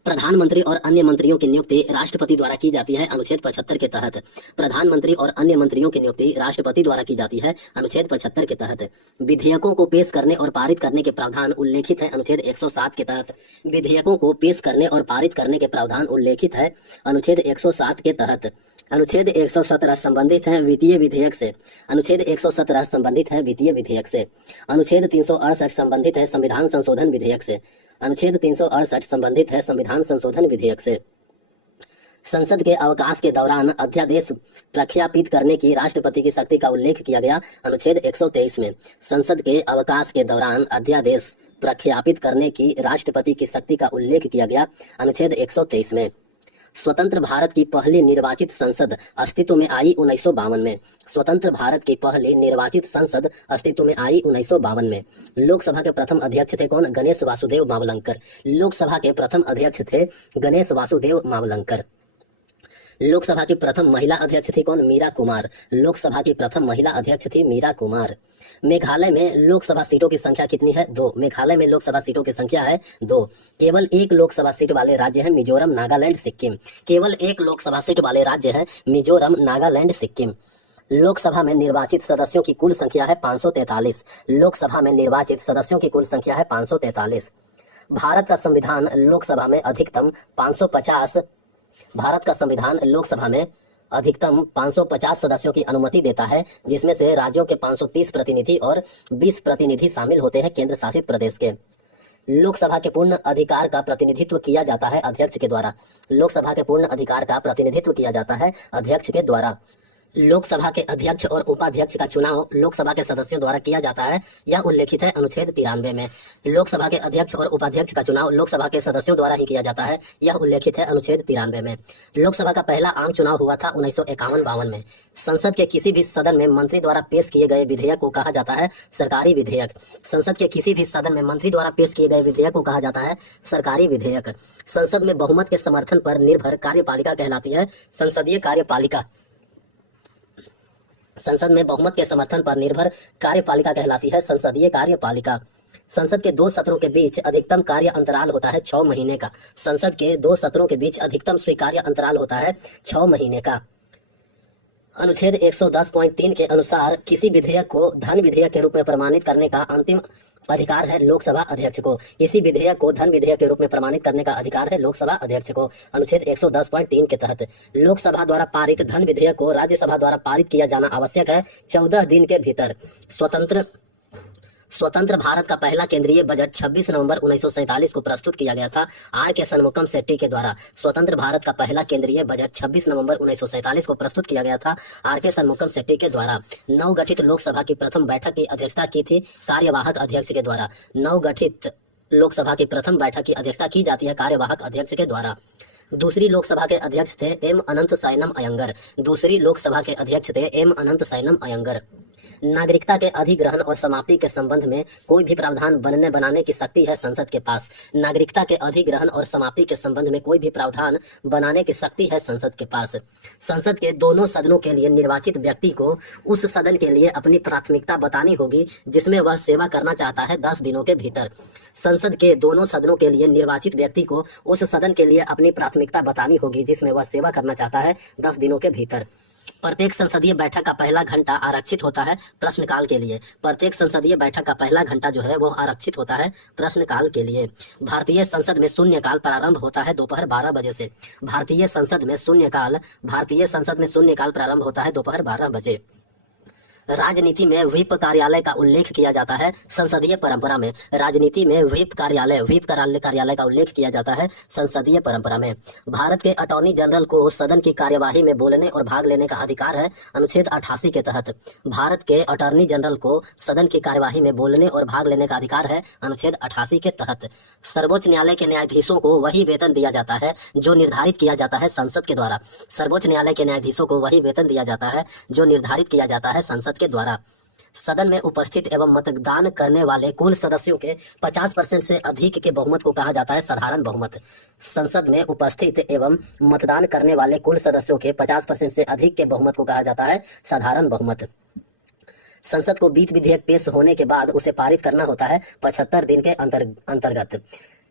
प्रधानमंत्री और अन्य मंत्रियों की नियुक्ति राष्ट्रपति द्वारा की जाती है अनुच्छेद 75 के तहत। प्रधानमंत्री और अन्य मंत्रियों की नियुक्ति राष्ट्रपति द्वारा की जाती है अनुच्छेद 75 के तहत। विधेयकों को पेश करने और पारित करने के प्रावधान उल्लेखित है अनुच्छेद 107 के तहत। विधेयकों को पेश करने और पारित करने के प्रावधान उल्लेखित है अनुच्छेद 107 के तहत। अनुच्छेद 117 संबंधित है वित्तीय विधेयक से। अनुच्छेद 117 संबंधित है वित्तीय विधेयक से। अनुच्छेद 368 संबंधित है संविधान संशोधन विधेयक से। अनुच्छेद 368 संबंधित है संविधान संशोधन विधेयक से। संसद के अवकाश के दौरान अध्यादेश प्रख्यापित करने की राष्ट्रपति की शक्ति का उल्लेख किया गया अनुच्छेद 123 में। संसद के अवकाश के दौरान अध्यादेश प्रख्यापित करने की राष्ट्रपति की शक्ति का उल्लेख किया गया अनुच्छेद 123 में। स्वतंत्र भारत की पहली निर्वाचित संसद अस्तित्व में आई 1952 में। स्वतंत्र भारत की पहली निर्वाचित संसद अस्तित्व में आई 1952 में। लोकसभा के प्रथम अध्यक्ष थे कौन? गणेश वासुदेव मावलंकर। लोकसभा के प्रथम अध्यक्ष थे गणेश वासुदेव मावलंकर। लोकसभा की प्रथम महिला अध्यक्ष थी कौन? मीरा कुमार। लोकसभा की प्रथम महिला अध्यक्ष थी मीरा कुमार। मेघालय में लोकसभा सीटों की संख्या कितनी है? 2। मेघालय में लोकसभा सीटों की संख्या है 2। केवल 1 लोकसभा सीट वाले राज्य हैं मिजोरम, नागालैंड, सिक्किम। केवल 1 लोकसभा सीट वाले राज्य हैं मिजोरम, नागालैंड, सिक्किम। लोकसभा में निर्वाचित सदस्यों की कुल संख्या है 543। लोकसभा में निर्वाचित सदस्यों की कुल संख्या है 543। भारत का संविधान लोकसभा में अधिकतम 550 भारत का संविधान लोकसभा में अधिकतम 550 सदस्यों की अनुमति देता है, जिसमें से राज्यों के 530 प्रतिनिधि और 20 प्रतिनिधि शामिल होते हैं केंद्र शासित प्रदेश के। लोकसभा के पूर्ण अधिकार का प्रतिनिधित्व किया जाता है अध्यक्ष के द्वारा। लोकसभा के पूर्ण अधिकार का प्रतिनिधित्व किया जाता है अध्यक्ष के द्वारा। लोकसभा के अध्यक्ष और उपाध्यक्ष का चुनाव लोकसभा के सदस्यों द्वारा किया जाता है, यह उल्लेखित है अनुच्छेद 93 में। लोकसभा के अध्यक्ष और उपाध्यक्ष का चुनाव लोकसभा के सदस्यों द्वारा ही किया जाता है, यह उल्लेखित है अनुच्छेद 93 में। लोकसभा का पहला आम चुनाव हुआ था 1951-52 में। संसद के किसी भी सदन में मंत्री द्वारा पेश किए गए विधेयक को कहा जाता है सरकारी विधेयक। संसद के किसी भी सदन में मंत्री द्वारा पेश किए गए विधेयक को कहा जाता है सरकारी विधेयक। संसद में बहुमत के समर्थन पर निर्भर कार्यपालिका कहलाती है संसदीय कार्यपालिका। संसद में बहुमत के समर्थन पर निर्भर कार्यपालिका कहलाती है संसदीय कार्यपालिका। संसद के 2 सत्रों के बीच अधिकतम कार्य अंतराल होता है 6 महीने का। संसद के 2 सत्रों के बीच अधिकतम स्वीकार्य अंतराल होता है 6 महीने का। अनुच्छेद 110.3 के अनुसार किसी विधेयक को धन विधेयक के रूप में प्रमाणित करने का अंतिम अधिकार है लोकसभा अध्यक्ष को। किसी विधेयक को धन विधेयक के रूप में प्रमाणित करने का अधिकार है लोकसभा अध्यक्ष को। अनुच्छेद 110.3 के तहत लोकसभा द्वारा पारित धन विधेयक को राज्यसभा द्वारा पारित किया जाना आवश्यक है 14 दिन के भीतर। स्वतंत्र भारत का पहला केंद्रीय बजट 26 नवंबर 1947 को प्रस्तुत किया गया था आर के षणमुगम शेट्टी के द्वारा। स्वतंत्र भारत का पहला केंद्रीय बजट 26 नवंबर 1947 को प्रस्तुत किया गया था आर के षणमुगम शेट्टी के द्वारा। नवगठित लोकसभा की प्रथम बैठक की अध्यक्षता की थी कार्यवाहक अध्यक्ष के द्वारा। नवगठित लोकसभा की प्रथम बैठक की अध्यक्षता की जाती है कार्यवाहक अध्यक्ष के द्वारा। दूसरी लोकसभा के अध्यक्ष थे एम अनंत सैनम अयंगर। दूसरी लोकसभा के अध्यक्ष थे एम अनंत सैनम अयंगर। नागरिकता के अधिग्रहण और समाप्ति के संबंध में कोई भी प्रावधान बनाने की शक्ति है संसद के पास। नागरिकता के अधिग्रहण और समाप्ति के संबंध में कोई भी प्रावधान बनाने की शक्ति है संसद के पास। संसद के दोनों सदनों के लिए निर्वाचित व्यक्ति को उस सदन के लिए अपनी प्राथमिकता बतानी होगी जिसमें वह सेवा करना चाहता है 10 दिनों के भीतर। संसद के दोनों सदनों के लिए निर्वाचित व्यक्ति को उस सदन के लिए अपनी प्राथमिकता बतानी होगी जिसमें वह सेवा करना चाहता है 10 दिनों के भीतर। प्रत्येक संसदीय बैठक का पहला घंटा आरक्षित होता है प्रश्नकाल के लिए। प्रत्येक संसदीय बैठक का पहला घंटा जो है वो आरक्षित होता है प्रश्नकाल के लिए। भारतीय संसद में शून्यकाल प्रारंभ होता है दोपहर 12 बजे से। भारतीय संसद में शून्यकाल प्रारंभ होता है दोपहर 12 बजे। राजनीति में व्हिप कार्यालय का उल्लेख किया जाता है संसदीय परंपरा में। राजनीति में व्हिप कार्यालय का उल्लेख किया जाता है संसदीय परंपरा में। भारत के अटॉर्नी जनरल को सदन की कार्यवाही में बोलने और भाग लेने का अधिकार है अनुच्छेद 88 के तहत। भारत के अटॉर्नी जनरल को सदन की कार्यवाही में बोलने और भाग लेने का अधिकार है अनुच्छेद 88 के तहत। सर्वोच्च न्यायालय के न्यायाधीशों को वही वेतन दिया जाता है जो निर्धारित किया जाता है संसद के द्वारा। सर्वोच्च न्यायालय के न्यायाधीशों को वही वेतन दिया जाता है जो निर्धारित किया जाता है संसद के द्वारा। सदन में उपस्थित एवं मतदान करने वाले कुल सदस्यों के 50% से अधिक के बहुमत को कहा जाता है साधारण बहुमत। संसद में उपस्थित एवं मतदान करने वाले कुल सदस्यों के 50% से अधिक के बहुमत को कहा जाता है साधारण बहुमत। संसद को विधेयक पेश होने के बाद उसे पारित करना होता है 75 दिन के अंतर्गत।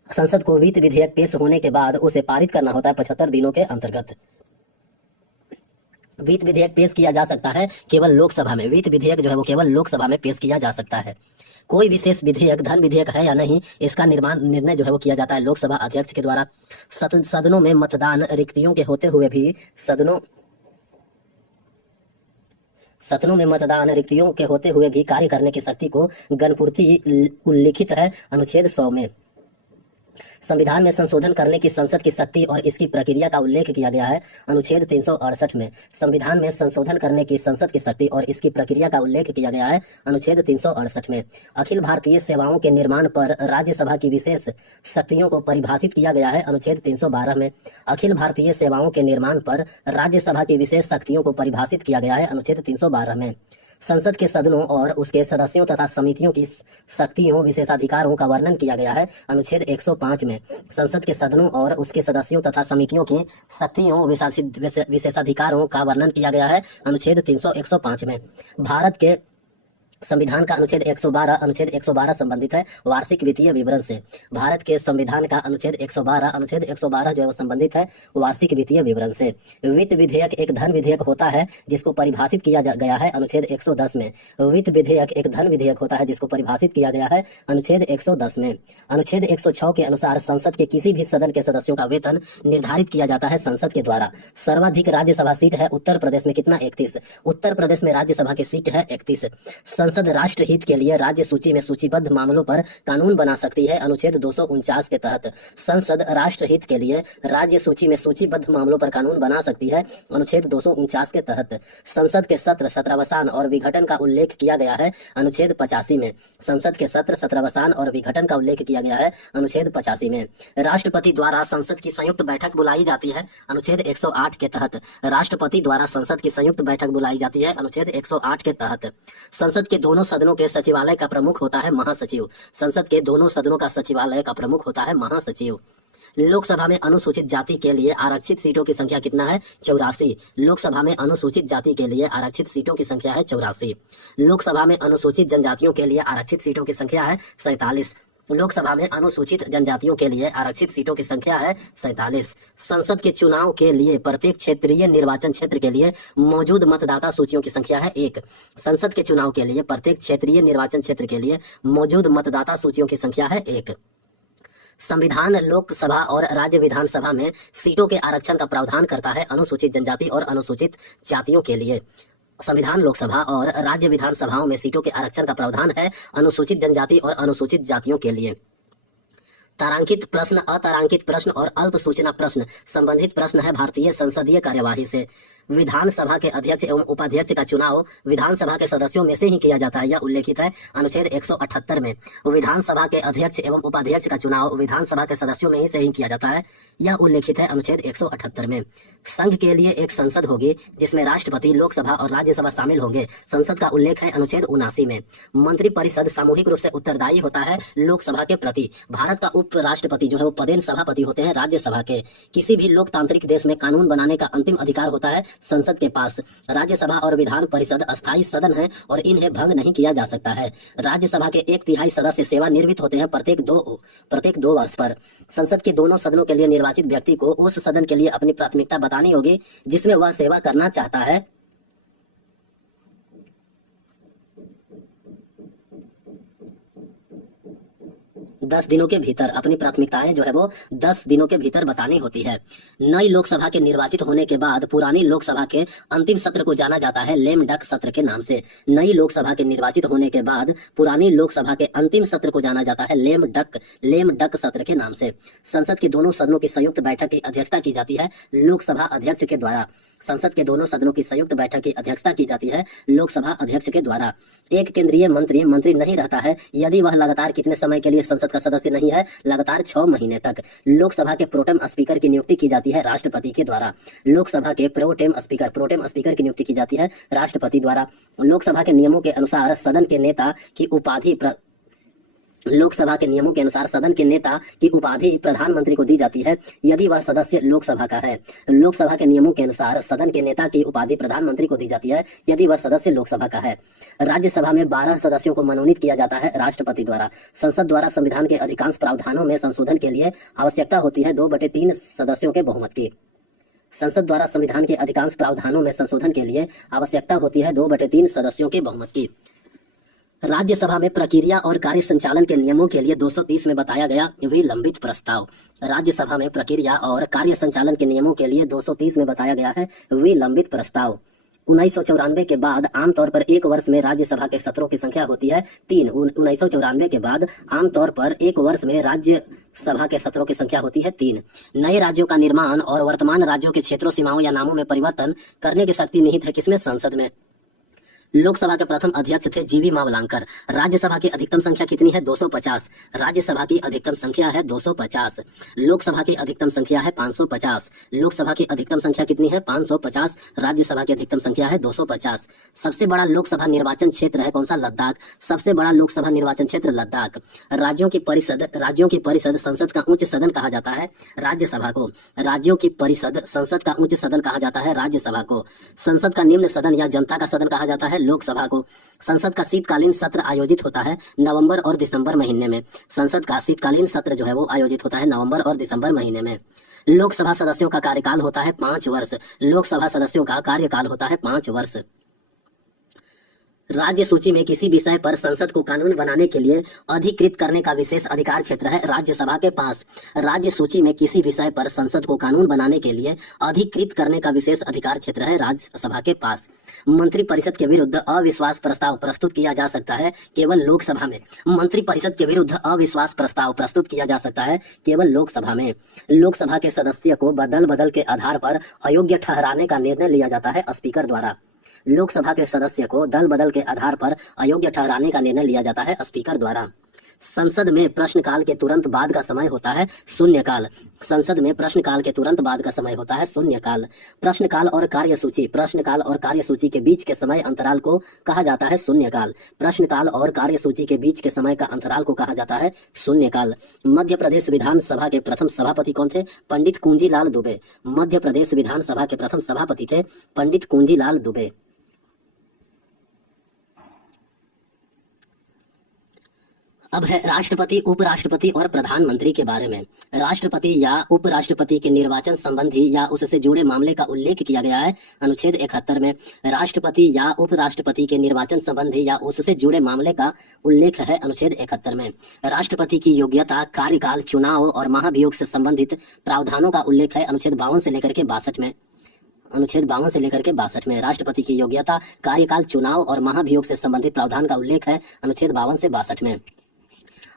संसद को विधेयक पेश होने के बाद उसे पारित करना होता है 75 दिनों के अंतर्गत। विधेयक पेश किया जा सकता है केवल लोकसभा में। विधेयक जो है वो केवल लोकसभा में पेश किया जा सकता है। कोई विशेष विधेयक धन विधेयक है या नहीं, इसका निर्णय जो है वो किया जाता है लोकसभा अध्यक्ष के द्वारा। सदनों में मतदान रिक्तियों के होते हुए भी कार्य करने की शक्ति को गणपूर्ति उल्लिखित है अनुच्छेद 100 में। संविधान में संशोधन करने की संसद की शक्ति और इसकी प्रक्रिया का उल्लेख किया गया है अनुच्छेद 368 में। संविधान में संशोधन करने की संसद की शक्ति और इसकी प्रक्रिया का उल्लेख किया गया है अनुच्छेद 368 में। अखिल भारतीय सेवाओं के निर्माण पर राज्यसभा की विशेष शक्तियों को परिभाषित किया गया है अनुच्छेद 312 में। अखिल भारतीय सेवाओं के निर्माण पर राज्यसभा की विशेष शक्तियों को परिभाषित किया गया है अनुच्छेद 312 में। संसद के सदनों और उसके सदस्यों तथा समितियों की शक्तियों विशेषाधिकारों का वर्णन किया गया है अनुच्छेद 105 में। संसद के सदनों और उसके सदस्यों तथा समितियों की शक्तियों विशेषाधिकारों का वर्णन किया गया है अनुच्छेद 105 में। भारत के संविधान का अनुच्छेद 112 संबंधित है वार्षिक वित्तीय विवरण से। भारत के संविधान का अनुच्छेद 112 जो है वो संबंधित है वार्षिक वित्तीय विवरण से। वित्त विधेयक एक धन विधेयक होता है जिसको परिभाषित किया गया है अनुच्छेद 110 में। वित्त विधेयक एक धन विधेयक होता है जिसको परिभाषित किया गया है अनुच्छेद 110 में। अनुच्छेद 106 के अनुसार संसद के किसी भी सदन के सदस्यों का वेतन निर्धारित किया जाता है संसद के द्वारा। सर्वाधिक राज्यसभा सीट है उत्तर प्रदेश में कितना? 31। उत्तर प्रदेश में राज्यसभा की सीट है 31। संसद राष्ट्र हित के लिए राज्य सूची में सूचीबद्ध मामलों पर कानून बना सकती है अनुच्छेद 249 के तहत। संसद राष्ट्र हित के लिए राज्य सूची में सूचीबद्ध मामलों पर कानून बना सकती है अनुच्छेद 249 के तहत। संसद के सत्र, सत्रावसान और विघटन का उल्लेख किया गया है अनुच्छेद 85 में। संसद के सत्र, सत्रावसान और विघटन का उल्लेख किया गया है अनुच्छेद 85 में। राष्ट्रपति द्वारा संसद की संयुक्त बैठक बुलाई जाती है अनुच्छेद 108 के तहत। राष्ट्रपति द्वारा संसद की संयुक्त बैठक बुलाई जाती है अनुच्छेद 108 के तहत। संसद के दोनों सदनों के सचिवालय का प्रमुख होता है महासचिव। संसद के दोनों सदनों का सचिवालय का प्रमुख होता है महासचिव। लोकसभा में अनुसूचित जाति के लिए आरक्षित सीटों की संख्या कितना है? 84। लोकसभा में अनुसूचित जाति के लिए आरक्षित सीटों की संख्या है 84। लोकसभा में अनुसूचित जनजातियों के लिए आरक्षित सीटों की संख्या है 47। लोकसभा में अनुसूचित जनजातियों के लिए आरक्षित सीटों की संख्या है 47। संसद के चुनाव के लिए प्रत्येक क्षेत्रीय निर्वाचन क्षेत्र के लिए मौजूद मतदाता सूचियों की संख्या है 1। संसद के चुनाव के लिए प्रत्येक क्षेत्रीय निर्वाचन क्षेत्र के लिए मौजूद मतदाता सूचियों की संख्या है 1। संविधान लोकसभा और राज्य विधानसभा में सीटों के आरक्षण का प्रावधान करता है अनुसूचित जनजाति और अनुसूचित जातियों के लिए। संविधान लोकसभा और राज्य विधानसभाओं में सीटों के आरक्षण का प्रावधान है अनुसूचित जनजाति और अनुसूचित जातियों के लिए। तारांकित प्रश्न, अतारांकित प्रश्न और अल्प सूचना प्रश्न संबंधित प्रश्न है भारतीय संसदीय कार्यवाही से। विधानसभा के अध्यक्ष एवं उपाध्यक्ष का चुनाव विधानसभा के सदस्यों में से ही किया जाता है, यह उल्लेखित है अनुच्छेद 178 में। विधानसभा के अध्यक्ष एवं उपाध्यक्ष का चुनाव विधानसभा के सदस्यों में ही से ही किया जाता है, यह उल्लेखित है अनुच्छेद 178 में। संघ के लिए एक संसद होगी जिसमें राष्ट्रपति, लोकसभा और राज्यसभा शामिल होंगे, संसद का उल्लेख है अनुच्छेद 79 में। मंत्रिपरिषद सामूहिक रूप से उत्तरदायी होता है लोकसभा के प्रति। भारत का उपराष्ट्रपति जो है वो पदेन सभापति होते हैं राज्यसभा के। किसी भी लोकतांत्रिक देश में कानून बनाने का अंतिम अधिकार होता है संसद के पास। राज्यसभा और विधान परिषद अस्थायी सदन है और इन्हें भंग नहीं किया जा सकता है। राज्यसभा के 1/3 सदस्य सेवानिवृत्त होते हैं प्रत्येक दो वर्ष पर। संसद के दोनों सदनों के लिए निर्वाचित व्यक्ति को उस सदन के लिए अपनी प्राथमिकता बतानी होगी जिसमें वह सेवा करना चाहता है। 10 दिनों के भीतर अपनी प्राथमिकताएं जो है वो 10 दिनों के भीतर बतानी होती है। नई लोकसभा के निर्वाचित होने के बाद पुरानी लोकसभा के अंतिम सत्र को जाना जाता है लेम डक सत्र के नाम से। नई लोकसभा के निर्वाचित होने के बाद पुरानी लोकसभा के अंतिम सत्र को जाना जाता है लेम डक सत्र के नाम से। संसद के दोनों सदनों की संयुक्त बैठक की अध्यक्षता की जाती है लोकसभा अध्यक्ष के द्वारा। संसद के दोनों सदनों की संयुक्त बैठक की अध्यक्षता की जाती है लोकसभा अध्यक्ष के द्वारा। एक केंद्रीय मंत्री नहीं रहता है यदि वह लगातार कितने समय के लिए संसद का सदस्य नहीं है? लगातार 6 महीने तक। लोकसभा के प्रोटेम स्पीकर की नियुक्ति की जाती है राष्ट्रपति के द्वारा। लोकसभा के प्रोटेम स्पीकर की नियुक्ति की जाती है राष्ट्रपति द्वारा। लोकसभा के नियमों के अनुसार सदन के नेता की उपाधि प्रधानमंत्री को दी जाती है यदि वह सदस्य लोकसभा का है। लोकसभा के नियमों के अनुसार सदन के नेता की उपाधि प्रधानमंत्री को दी जाती है यदि वह सदस्य लोकसभा का है। राज्यसभा में 12 सदस्यों को मनोनीत किया जाता है राष्ट्रपति द्वारा। संसद द्वारा संविधान के अधिकांश प्रावधानों में संशोधन के लिए आवश्यकता होती है 2/3 सदस्यों के बहुमत की। संसद द्वारा संविधान के अधिकांश प्रावधानों में संशोधन के लिए आवश्यकता होती है 2/3 सदस्यों के बहुमत की। राज्यसभा में प्रक्रिया और कार्य संचालन के नियमों के लिए 230 में बताया गया विलंबित प्रस्ताव। राज्यसभा में प्रक्रिया और कार्य संचालन के नियमों के लिए 230 में बताया गया है विलंबित प्रस्ताव। 1994 के बाद आमतौर पर एक वर्ष में राज्यसभा के सत्रों की संख्या होती है 3। 1994 के बाद आमतौर पर एक वर्ष में राज्यसभा के सत्रों की संख्या होती है 3। नए राज्यों का निर्माण और वर्तमान राज्यों के क्षेत्रों, सीमाओं या नामों में परिवर्तन करने की शक्ति निहित है किसमें? संसद में। लोकसभा के प्रथम अध्यक्ष थे जीवी मावलांकर। राज्यसभा की अधिकतम संख्या कितनी है? 250। राज्यसभा की अधिकतम संख्या है 250। लोकसभा की अधिकतम संख्या है 550। लोकसभा की अधिकतम संख्या कितनी है? 550। राज्यसभा की अधिकतम संख्या है 250। सबसे बड़ा लोकसभा निर्वाचन क्षेत्र है कौन सा? लद्दाख। सबसे बड़ा लोकसभा निर्वाचन क्षेत्र लद्दाख। राज्यों की परिषद संसद का उच्च सदन कहा जाता है राज्यसभा को। राज्यों की परिषद संसद का उच्च सदन कहा जाता है राज्यसभा को। संसद का निम्न सदन या जनता का सदन कहा जाता है लोकसभा को। संसद का शीतकालीन सत्र आयोजित होता है नवंबर और दिसंबर महीने में। संसद का शीतकालीन सत्र जो है वो आयोजित होता है नवंबर और दिसंबर महीने में। लोकसभा सदस्यों का कार्यकाल होता है 5 वर्ष। लोकसभा सदस्यों का कार्यकाल होता है 5 वर्ष। राज्य सूची में किसी विषय पर संसद को कानून बनाने के लिए अधिकृत करने का विशेष अधिकार क्षेत्र है राज्यसभा के पास। राज्य सूची में किसी विषय पर संसद को कानून बनाने के लिए अधिकृत करने का विशेष अधिकार क्षेत्र है राज्यसभा के पास। मंत्रिपरिषद के विरुद्ध अविश्वास प्रस्ताव प्रस्तुत किया जा सकता है केवल लोकसभा में। मंत्रिपरिषद के विरुद्ध अविश्वास प्रस्ताव प्रस्तुत किया जा सकता है केवल लोकसभा में। लोकसभा के सदस्य को बदल बदल के आधार पर अयोग्य ठहराने का निर्णय लिया जाता है स्पीकर द्वारा। लोकसभा के सदस्य को दल बदल के आधार पर अयोग्य ठहराने का निर्णय लिया जाता है स्पीकर द्वारा। संसद में प्रश्नकाल के तुरंत बाद का समय होता है शून्यकाल। संसद में प्रश्नकाल के तुरंत बाद का समय होता है शून्यकाल। प्रश्नकाल और कार्यसूची, प्रश्नकाल और कार्यसूची के बीच के समय अंतराल को कहा जाता है शून्यकाल। प्रश्नकाल और कार्यसूची के बीच के समय का अंतराल को कहा जाता है शून्यकाल। मध्य प्रदेश विधानसभा के प्रथम सभापति कौन थे? पंडित कुंजीलाल दुबे। मध्य प्रदेश विधानसभा के प्रथम सभापति थे पंडित कुंजीलाल दुबे। अब है राष्ट्रपति, उपराष्ट्रपति और प्रधानमंत्री के बारे में। राष्ट्रपति या उपराष्ट्रपति के निर्वाचन संबंधी या उससे जुड़े मामले का उल्लेख किया गया है अनुच्छेद 71 में। राष्ट्रपति या उपराष्ट्रपति के निर्वाचन संबंधी या उससे जुड़े मामले का उल्लेख है अनुच्छेद 71 में। राष्ट्रपति की योग्यता, कार्यकाल, चुनाव और महाभियोग से संबंधित प्रावधानों का उल्लेख है अनुच्छेद 52 से लेकर के 62 में। अनुच्छेद 52 से लेकर के 62 में राष्ट्रपति की योग्यता, कार्यकाल, चुनाव और महाभियोग से संबंधित प्रावधान का उल्लेख है अनुच्छेद 52 से 62 में।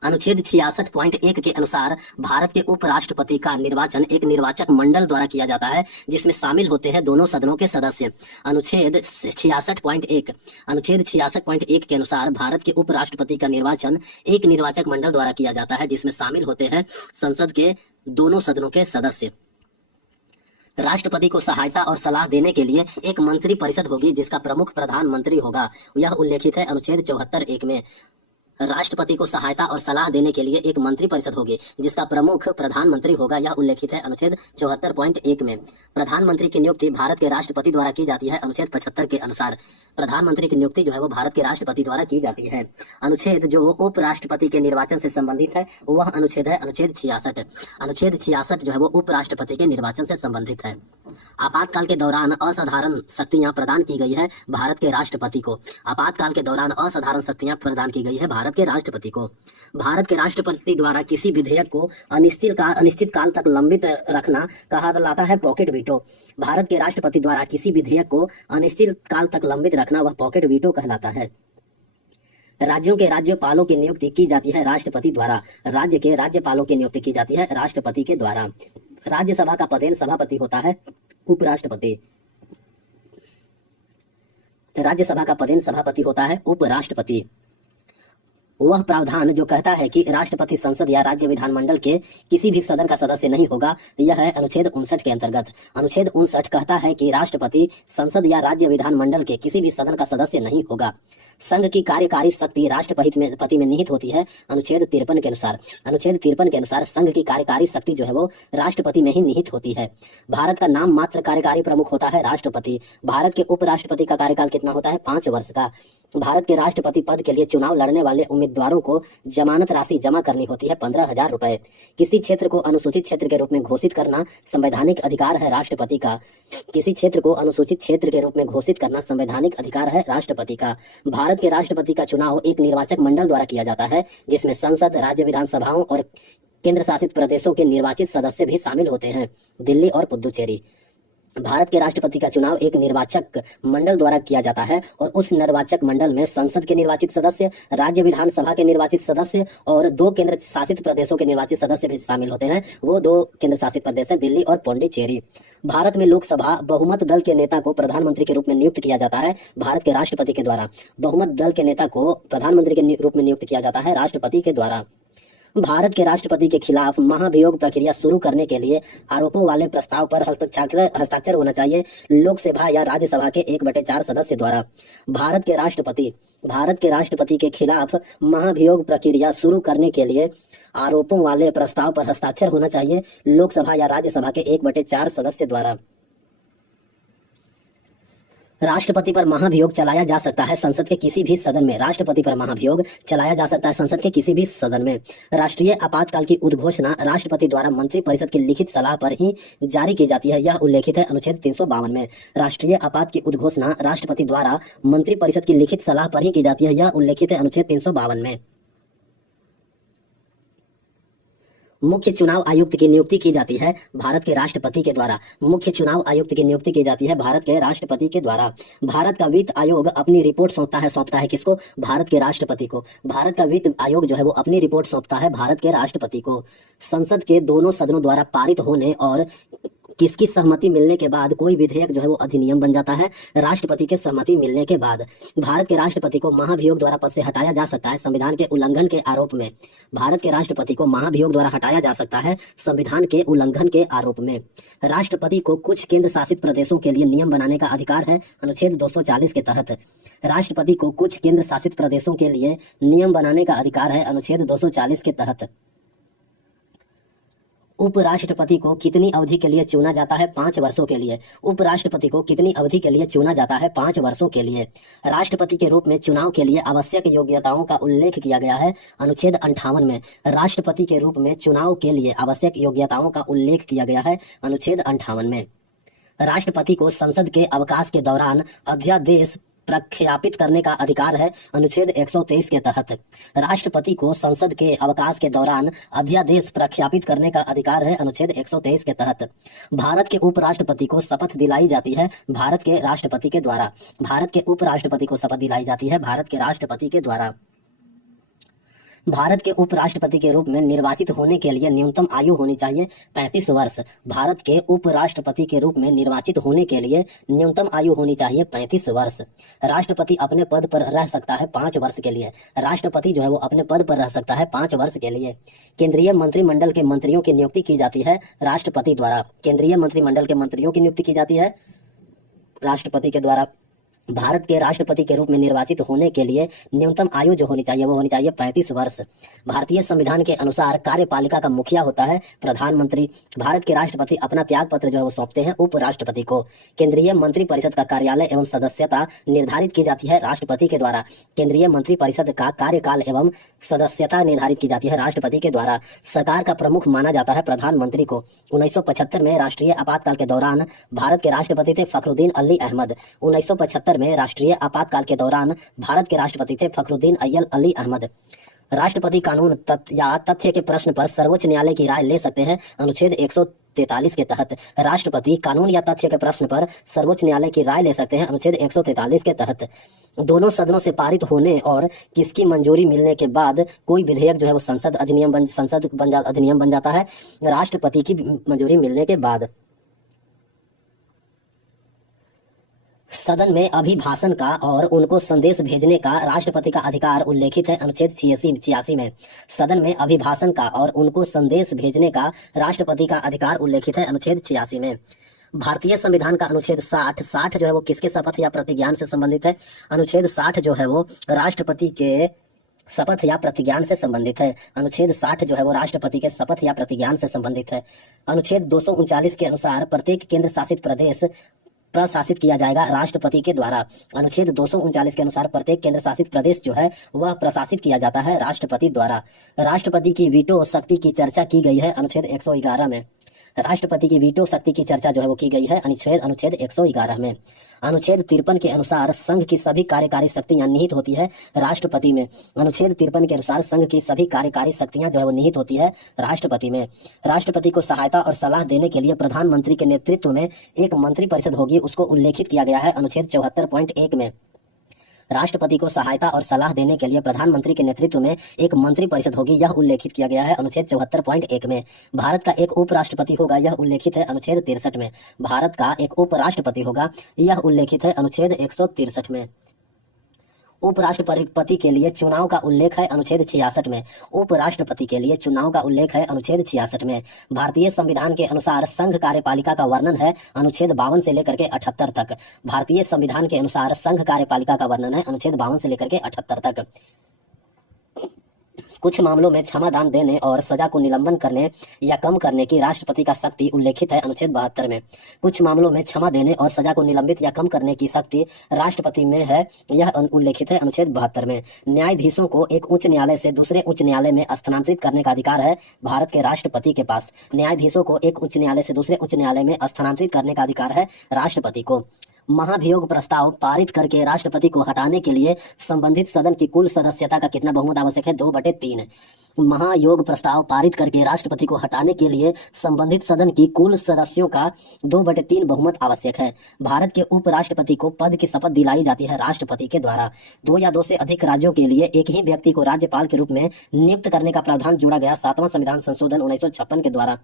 अनुच्छेद 66.1 के अनुसार भारत के उपराष्ट्रपति का निर्वाचन एक निर्वाचक मंडल द्वारा किया जाता है जिसमें शामिल होते हैं दोनों सदनों के सदस्य। अनुच्छेद 66.1 के अनुसार भारत के उपराष्ट्रपति का निर्वाचन एक निर्वाचक मंडल द्वारा किया जाता है जिसमें शामिल होते हैं संसद के दोनों सदनों के सदस्य। राष्ट्रपति को सहायता और सलाह देने के लिए एक मंत्री परिषद होगी जिसका प्रमुख प्रधानमंत्री होगा। यह उल्लेखित है अनुच्छेद 74.1 में। राष्ट्रपति को सहायता और सलाह देने के लिए एक मंत्री परिषद होगी जिसका प्रमुख प्रधानमंत्री होगा। यह उल्लेखित है अनुच्छेद 74.1 में। प्रधानमंत्री की नियुक्ति भारत के राष्ट्रपति द्वारा की जाती है अनुच्छेद 75 के अनुसार। प्रधानमंत्री की नियुक्ति जो है वो भारत के राष्ट्रपति द्वारा की जाती है। अनुच्छेद जो उपराष्ट्रपति के निर्वाचन से संबंधित है वह अनुच्छेद है अनुच्छेद 66। अनुच्छेद 66 जो है वो उपराष्ट्रपति के निर्वाचन से संबंधित है। आपातकाल के दौरान असाधारण शक्तियां प्रदान की गई है भारत के राष्ट्रपति को। आपातकाल के दौरान असाधारण शक्तियां प्रदान की गई है भारत के राष्ट्रपति को। भारत के राष्ट्रपति द्वारा किसी विधेयक को अनिश्चित काल तक लंबित रखना कहा जाता है पॉकेट वीटो। भारत के राष्ट्रपति द्वारा किसी विधेयक को अनिश्चित काल तक लंबित रखना वह पॉकेट वीटो कहलाता है। राज्यों के राज्यपालों की नियुक्ति की जाती है राष्ट्रपति द्वारा। राज्य के राज्यपालों की नियुक्ति की जाती है राष्ट्रपति के द्वारा। राज्यसभा का पदेन सभापति होता है उपराष्ट्रपति। राज्यसभा का पदेन सभापति होता है उपराष्ट्रपति। वह प्रावधान जो कहता है कि राष्ट्रपति संसद या राज्य विधानमंडल के किसी भी सदन का सदस्य नहीं होगा, यह है अनुच्छेद 59 के अंतर्गत। अनुच्छेद 59 कहता है कि राष्ट्रपति संसद या राज्य विधानमंडल के किसी भी सदन का सदस्य नहीं होगा। संघ की कार्यकारी शक्ति राष्ट्रपति में निहित होती है अनुच्छेद 53 के अनुसार। अनुच्छेद 53 के अनुसार संघ की कार्यकारी शक्ति जो है वो राष्ट्रपति में ही निहित होती है। भारत का नाम मात्र कार्यकारी प्रमुख होता है राष्ट्रपति। भारत के उपराष्ट्रपति का कार्यकाल कितना होता है? 5 वर्ष का। भारत के राष्ट्रपति पद के लिए चुनाव लड़ने वाले उम्मीदवारों को जमानत राशि जमा करनी होती है 15,000 रुपए। किसी क्षेत्र को अनुसूचित क्षेत्र के रूप में घोषित करना संवैधानिक अधिकार है राष्ट्रपति का। किसी क्षेत्र को अनुसूचित क्षेत्र के रूप में घोषित करना संवैधानिक अधिकार है राष्ट्रपति का। भारत के राष्ट्रपति का चुनाव एक निर्वाचक मंडल द्वारा किया जाता है जिसमें संसद, राज्य विधानसभाओं और केंद्र शासित प्रदेशों के निर्वाचित सदस्य भी शामिल होते हैं, दिल्ली और पुदुचेरी। भारत के राष्ट्रपति का चुनाव एक निर्वाचक मंडल द्वारा किया जाता है और उस निर्वाचक मंडल में संसद के निर्वाचित सदस्य, राज्य विधानसभा के निर्वाचित सदस्य और 2 केंद्र शासित प्रदेशों के निर्वाचित सदस्य भी शामिल होते हैं। वो 2 केंद्र शासित प्रदेश हैं, दिल्ली और पौंडीचेरी। भारत में लोकसभा बहुमत दल के नेता को प्रधानमंत्री के रूप में नियुक्त किया जाता है भारत के राष्ट्रपति के द्वारा। बहुमत दल के नेता को प्रधानमंत्री के रूप में नियुक्त किया जाता है राष्ट्रपति के द्वारा। भारत के राष्ट्रपति के खिलाफ महाभियोग प्रक्रिया शुरू करने के लिए आरोपों वाले प्रस्ताव पर हस्ताक्षर होना चाहिए लोकसभा या राज्यसभा के 1/4 सदस्य द्वारा। भारत के राष्ट्रपति के खिलाफ महाभियोग प्रक्रिया शुरू करने के लिए आरोपों वाले प्रस्ताव पर हस्ताक्षर होना चाहिए लोकसभा या राज्यसभा के 1/4 सदस्य द्वारा। राष्ट्रपति पर महाभियोग चलाया जा सकता है संसद के किसी भी सदन में। राष्ट्रपति पर महाभियोग चलाया जा सकता है संसद के किसी भी सदन में। राष्ट्रीय आपातकाल की उद्घोषणा राष्ट्रपति द्वारा मंत्रिपरिषद की लिखित सलाह पर ही जारी की जाती है, यह उल्लेखित है अनुच्छेद 352 में। राष्ट्रीय आपात की उद्घोषणा राष्ट्रपति द्वारा मंत्रिपरिषद की लिखित सलाह पर ही की जाती है, यह उल्लेखित है अनुच्छेद 352 में। मुख्य चुनाव आयुक्त की नियुक्ति की जाती है भारत के राष्ट्रपति के द्वारा। मुख्य चुनाव आयुक्त की नियुक्ति की जाती है भारत के राष्ट्रपति के द्वारा। भारत का वित्त आयोग अपनी रिपोर्ट सौंपता है किसको? भारत के राष्ट्रपति को। भारत का वित्त आयोग जो है वो अपनी रिपोर्ट सौंपता है भारत के राष्ट्रपति को। संसद के दोनों सदनों द्वारा पारित होने और किसकी सहमति मिलने के बाद कोई विधेयक जो है वो अधिनियम बन जाता है। राष्ट्रपति के सहमति मिलने के बाद भारत के राष्ट्रपति को महाभियोग द्वारा पद से हटाया जा सकता है संविधान के उल्लंघन के आरोप में। भारत के राष्ट्रपति को महाभियोग द्वारा हटाया जा सकता है संविधान के उल्लंघन के आरोप में। राष्ट्रपति को कुछ केंद्र शासित प्रदेशों के लिए नियम बनाने का अधिकार है अनुच्छेद 240 के तहत। राष्ट्रपति को कुछ केंद्र शासित प्रदेशों के लिए नियम बनाने का अधिकार है अनुच्छेद 240 के तहत। उपराष्ट्रपति को कितनी अवधि के लिए चुना जाता है? 5 वर्षों के लिए। उपराष्ट्रपति को कितनी अवधि के लिए चुना जाता है? 5 वर्षों के लिए। राष्ट्रपति के रूप में चुनाव के लिए आवश्यक योग्यताओं का उल्लेख किया गया है अनुच्छेद 58 में। राष्ट्रपति के रूप में चुनाव के लिए आवश्यक योग्यताओं का उल्लेख किया गया है अनुच्छेद 58 में। राष्ट्रपति को संसद के अवकाश के दौरान अध्यादेश प्रख्यापित करने का अधिकार है अनुच्छेद 123 के तहत। राष्ट्रपति को संसद के अवकाश के दौरान अध्यादेश प्रख्यापित करने का अधिकार है अनुच्छेद 123 के तहत। भारत के उपराष्ट्रपति को शपथ दिलाई जाती है भारत के राष्ट्रपति के द्वारा। भारत के उपराष्ट्रपति को शपथ दिलाई जाती है भारत के राष्ट्रपति के द्वारा। भारत के उपराष्ट्रपति के रूप में निर्वाचित होने के लिए न्यूनतम आयु होनी चाहिए 35 वर्ष। भारत के उपराष्ट्रपति के रूप में निर्वाचित होने के लिए न्यूनतम आयु होनी चाहिए 35 वर्ष। राष्ट्रपति अपने पद पर रह सकता है 5 वर्ष के लिए। राष्ट्रपति जो है वो अपने पद पर रह सकता है 5 वर्ष के लिए। केंद्रीय मंत्रिमंडल के मंत्रियों की नियुक्ति की जाती है राष्ट्रपति द्वारा। केंद्रीय मंत्रिमंडल के मंत्रियों की नियुक्ति की जाती है राष्ट्रपति के द्वारा। भारत के राष्ट्रपति के रूप में निर्वाचित होने के लिए न्यूनतम आयु जो होनी चाहिए वो होनी चाहिए 35 वर्ष। भारतीय संविधान के अनुसार कार्यपालिका का मुखिया होता है प्रधानमंत्री। भारत के राष्ट्रपति अपना त्याग पत्र जो है वो सौंपते हैं उपराष्ट्रपति को। केंद्रीय मंत्रिपरिषद का कार्यालय एवं सदस्यता निर्धारित की जाती है राष्ट्रपति के द्वारा। केंद्रीय मंत्रिपरिषद का कार्यकाल एवं सदस्यता निर्धारित की जाती है राष्ट्रपति के द्वारा। सरकार का प्रमुख माना जाता है प्रधानमंत्री को। 1975 में राष्ट्रीय आपातकाल के दौरान भारत के राष्ट्रपति थे फखरुद्दीन अली अहमद। 1975 में राष्ट्रीय आपातकाल के दौरान भारत के राष्ट्रपति थे फखरुद्दीन अली अहमद। राष्ट्रपति कानून या तथ्य के प्रश्न पर सर्वोच्च न्यायालय की राय ले सकते हैं अनुच्छेद 143 के तहत। राष्ट्रपति कानून या तथ्य के प्रश्न पर सर्वोच्च न्यायालय की राय ले सकते हैं अनुच्छेद 143 के तहत। दोनों सदनों से पारित होने और किसकी मंजूरी मिलने के बाद कोई विधेयक जो है वो संसद अधिनियम बन जाता है राष्ट्रपति की मंजूरी मिलने के बाद। सदन में अभिभाषण का और उनको संदेश भेजने का राष्ट्रपति का अधिकार उल्लेखित है अनुच्छेद 86 में। सदन में अभिभाषण का और उनको संदेश भेजने का राष्ट्रपति का अधिकार उल्लेखित है अनुच्छेद 86 में। भारतीय संविधान का अनुच्छेद 60 जो है वो किसके शपथ या प्रतिज्ञान से संबंधित है? अनुच्छेद 60 जो है वो राष्ट्रपति के शपथ या प्रतिज्ञान से संबंधित है। अनुच्छेद 60 जो है वो राष्ट्रपति के शपथ या प्रतिज्ञान से संबंधित है। अनुच्छेद 239 के अनुसार प्रत्येक केंद्र शासित प्रदेश प्रशासित किया जाएगा राष्ट्रपति के द्वारा। अनुच्छेद 239 के अनुसार प्रत्येक केंद्र शासित प्रदेश जो है वह प्रशासित किया जाता है राष्ट्रपति द्वारा। राष्ट्रपति की वीटो शक्ति की चर्चा की गई है अनुच्छेद 111 में। राष्ट्रपति की वीटो शक्ति की चर्चा जो है वो की गई है अनुच्छेद 111 में। अनुच्छेद 53 के अनुसार संघ की सभी कार्यकारी शक्तियां निहित होती है राष्ट्रपति में। अनुच्छेद 53 के अनुसार संघ की सभी कार्यकारी शक्तियां जो है वो निहित होती है राष्ट्रपति में। राष्ट्रपति को सहायता और सलाह देने के लिए प्रधानमंत्री के नेतृत्व में एक मंत्रिपरिषद होगी, उसको उल्लेखित किया गया है अनुच्छेद 74.1 में। राष्ट्रपति को सहायता और सलाह देने के लिए प्रधानमंत्री के नेतृत्व में एक मंत्रिपरिषद होगी, यह उल्लेखित किया गया है अनुच्छेद 74.1 में। भारत का एक उपराष्ट्रपति होगा, यह उल्लेखित है अनुच्छेद 63 में। भारत का एक उपराष्ट्रपति होगा, यह उल्लेखित है अनुच्छेद 163 में। उपराष्ट्रपति के लिए चुनाव का उल्लेख है अनुच्छेद 66 में। उपराष्ट्रपति के लिए चुनाव का उल्लेख है अनुच्छेद 66 में। भारतीय संविधान के अनुसार संघ कार्यपालिका का वर्णन है अनुच्छेद 52 से लेकर के 78 तक। भारतीय संविधान के अनुसार संघ कार्यपालिका का वर्णन है अनुच्छेद 52 से लेकर के 78 तक। कुछ मामलों में क्षमादान देने और सजा को निलंबन करने या कम करने की राष्ट्रपति का शक्ति उल्लेखित है अनुच्छेद 72 में। कुछ मामलों में क्षमा देने और सजा को निलंबित या कम करने की शक्ति राष्ट्रपति में है, यह उल्लेखित है अनुच्छेद 72 में। न्यायाधीशों को एक उच्च न्यायालय से दूसरे उच्च न्यायालय में स्थानांतरित करने का अधिकार है भारत के राष्ट्रपति के पास। न्यायाधीशों को एक उच्च न्यायालय से दूसरे उच्च न्यायालय में स्थानांतरित करने का अधिकार है राष्ट्रपति को। महाभियोग प्रस्ताव पारित करके राष्ट्रपति को हटाने के लिए संबंधित सदन की कुल सदस्यता का कितना बहुमत आवश्यक है? 2/3। महायोग प्रस्ताव पारित करके राष्ट्रपति को हटाने के लिए संबंधित सदन की कुल सदस्यों का 2/3 बहुमत आवश्यक है। भारत के उपराष्ट्रपति को पद की शपथ दिलाई जाती है राष्ट्रपति के द्वारा। 2 या 2 से अधिक राज्यों के लिए एक ही व्यक्ति को राज्यपाल के रूप में नियुक्त करने का प्रावधान जोड़ा गया 7वां संविधान संशोधन 1956 के द्वारा।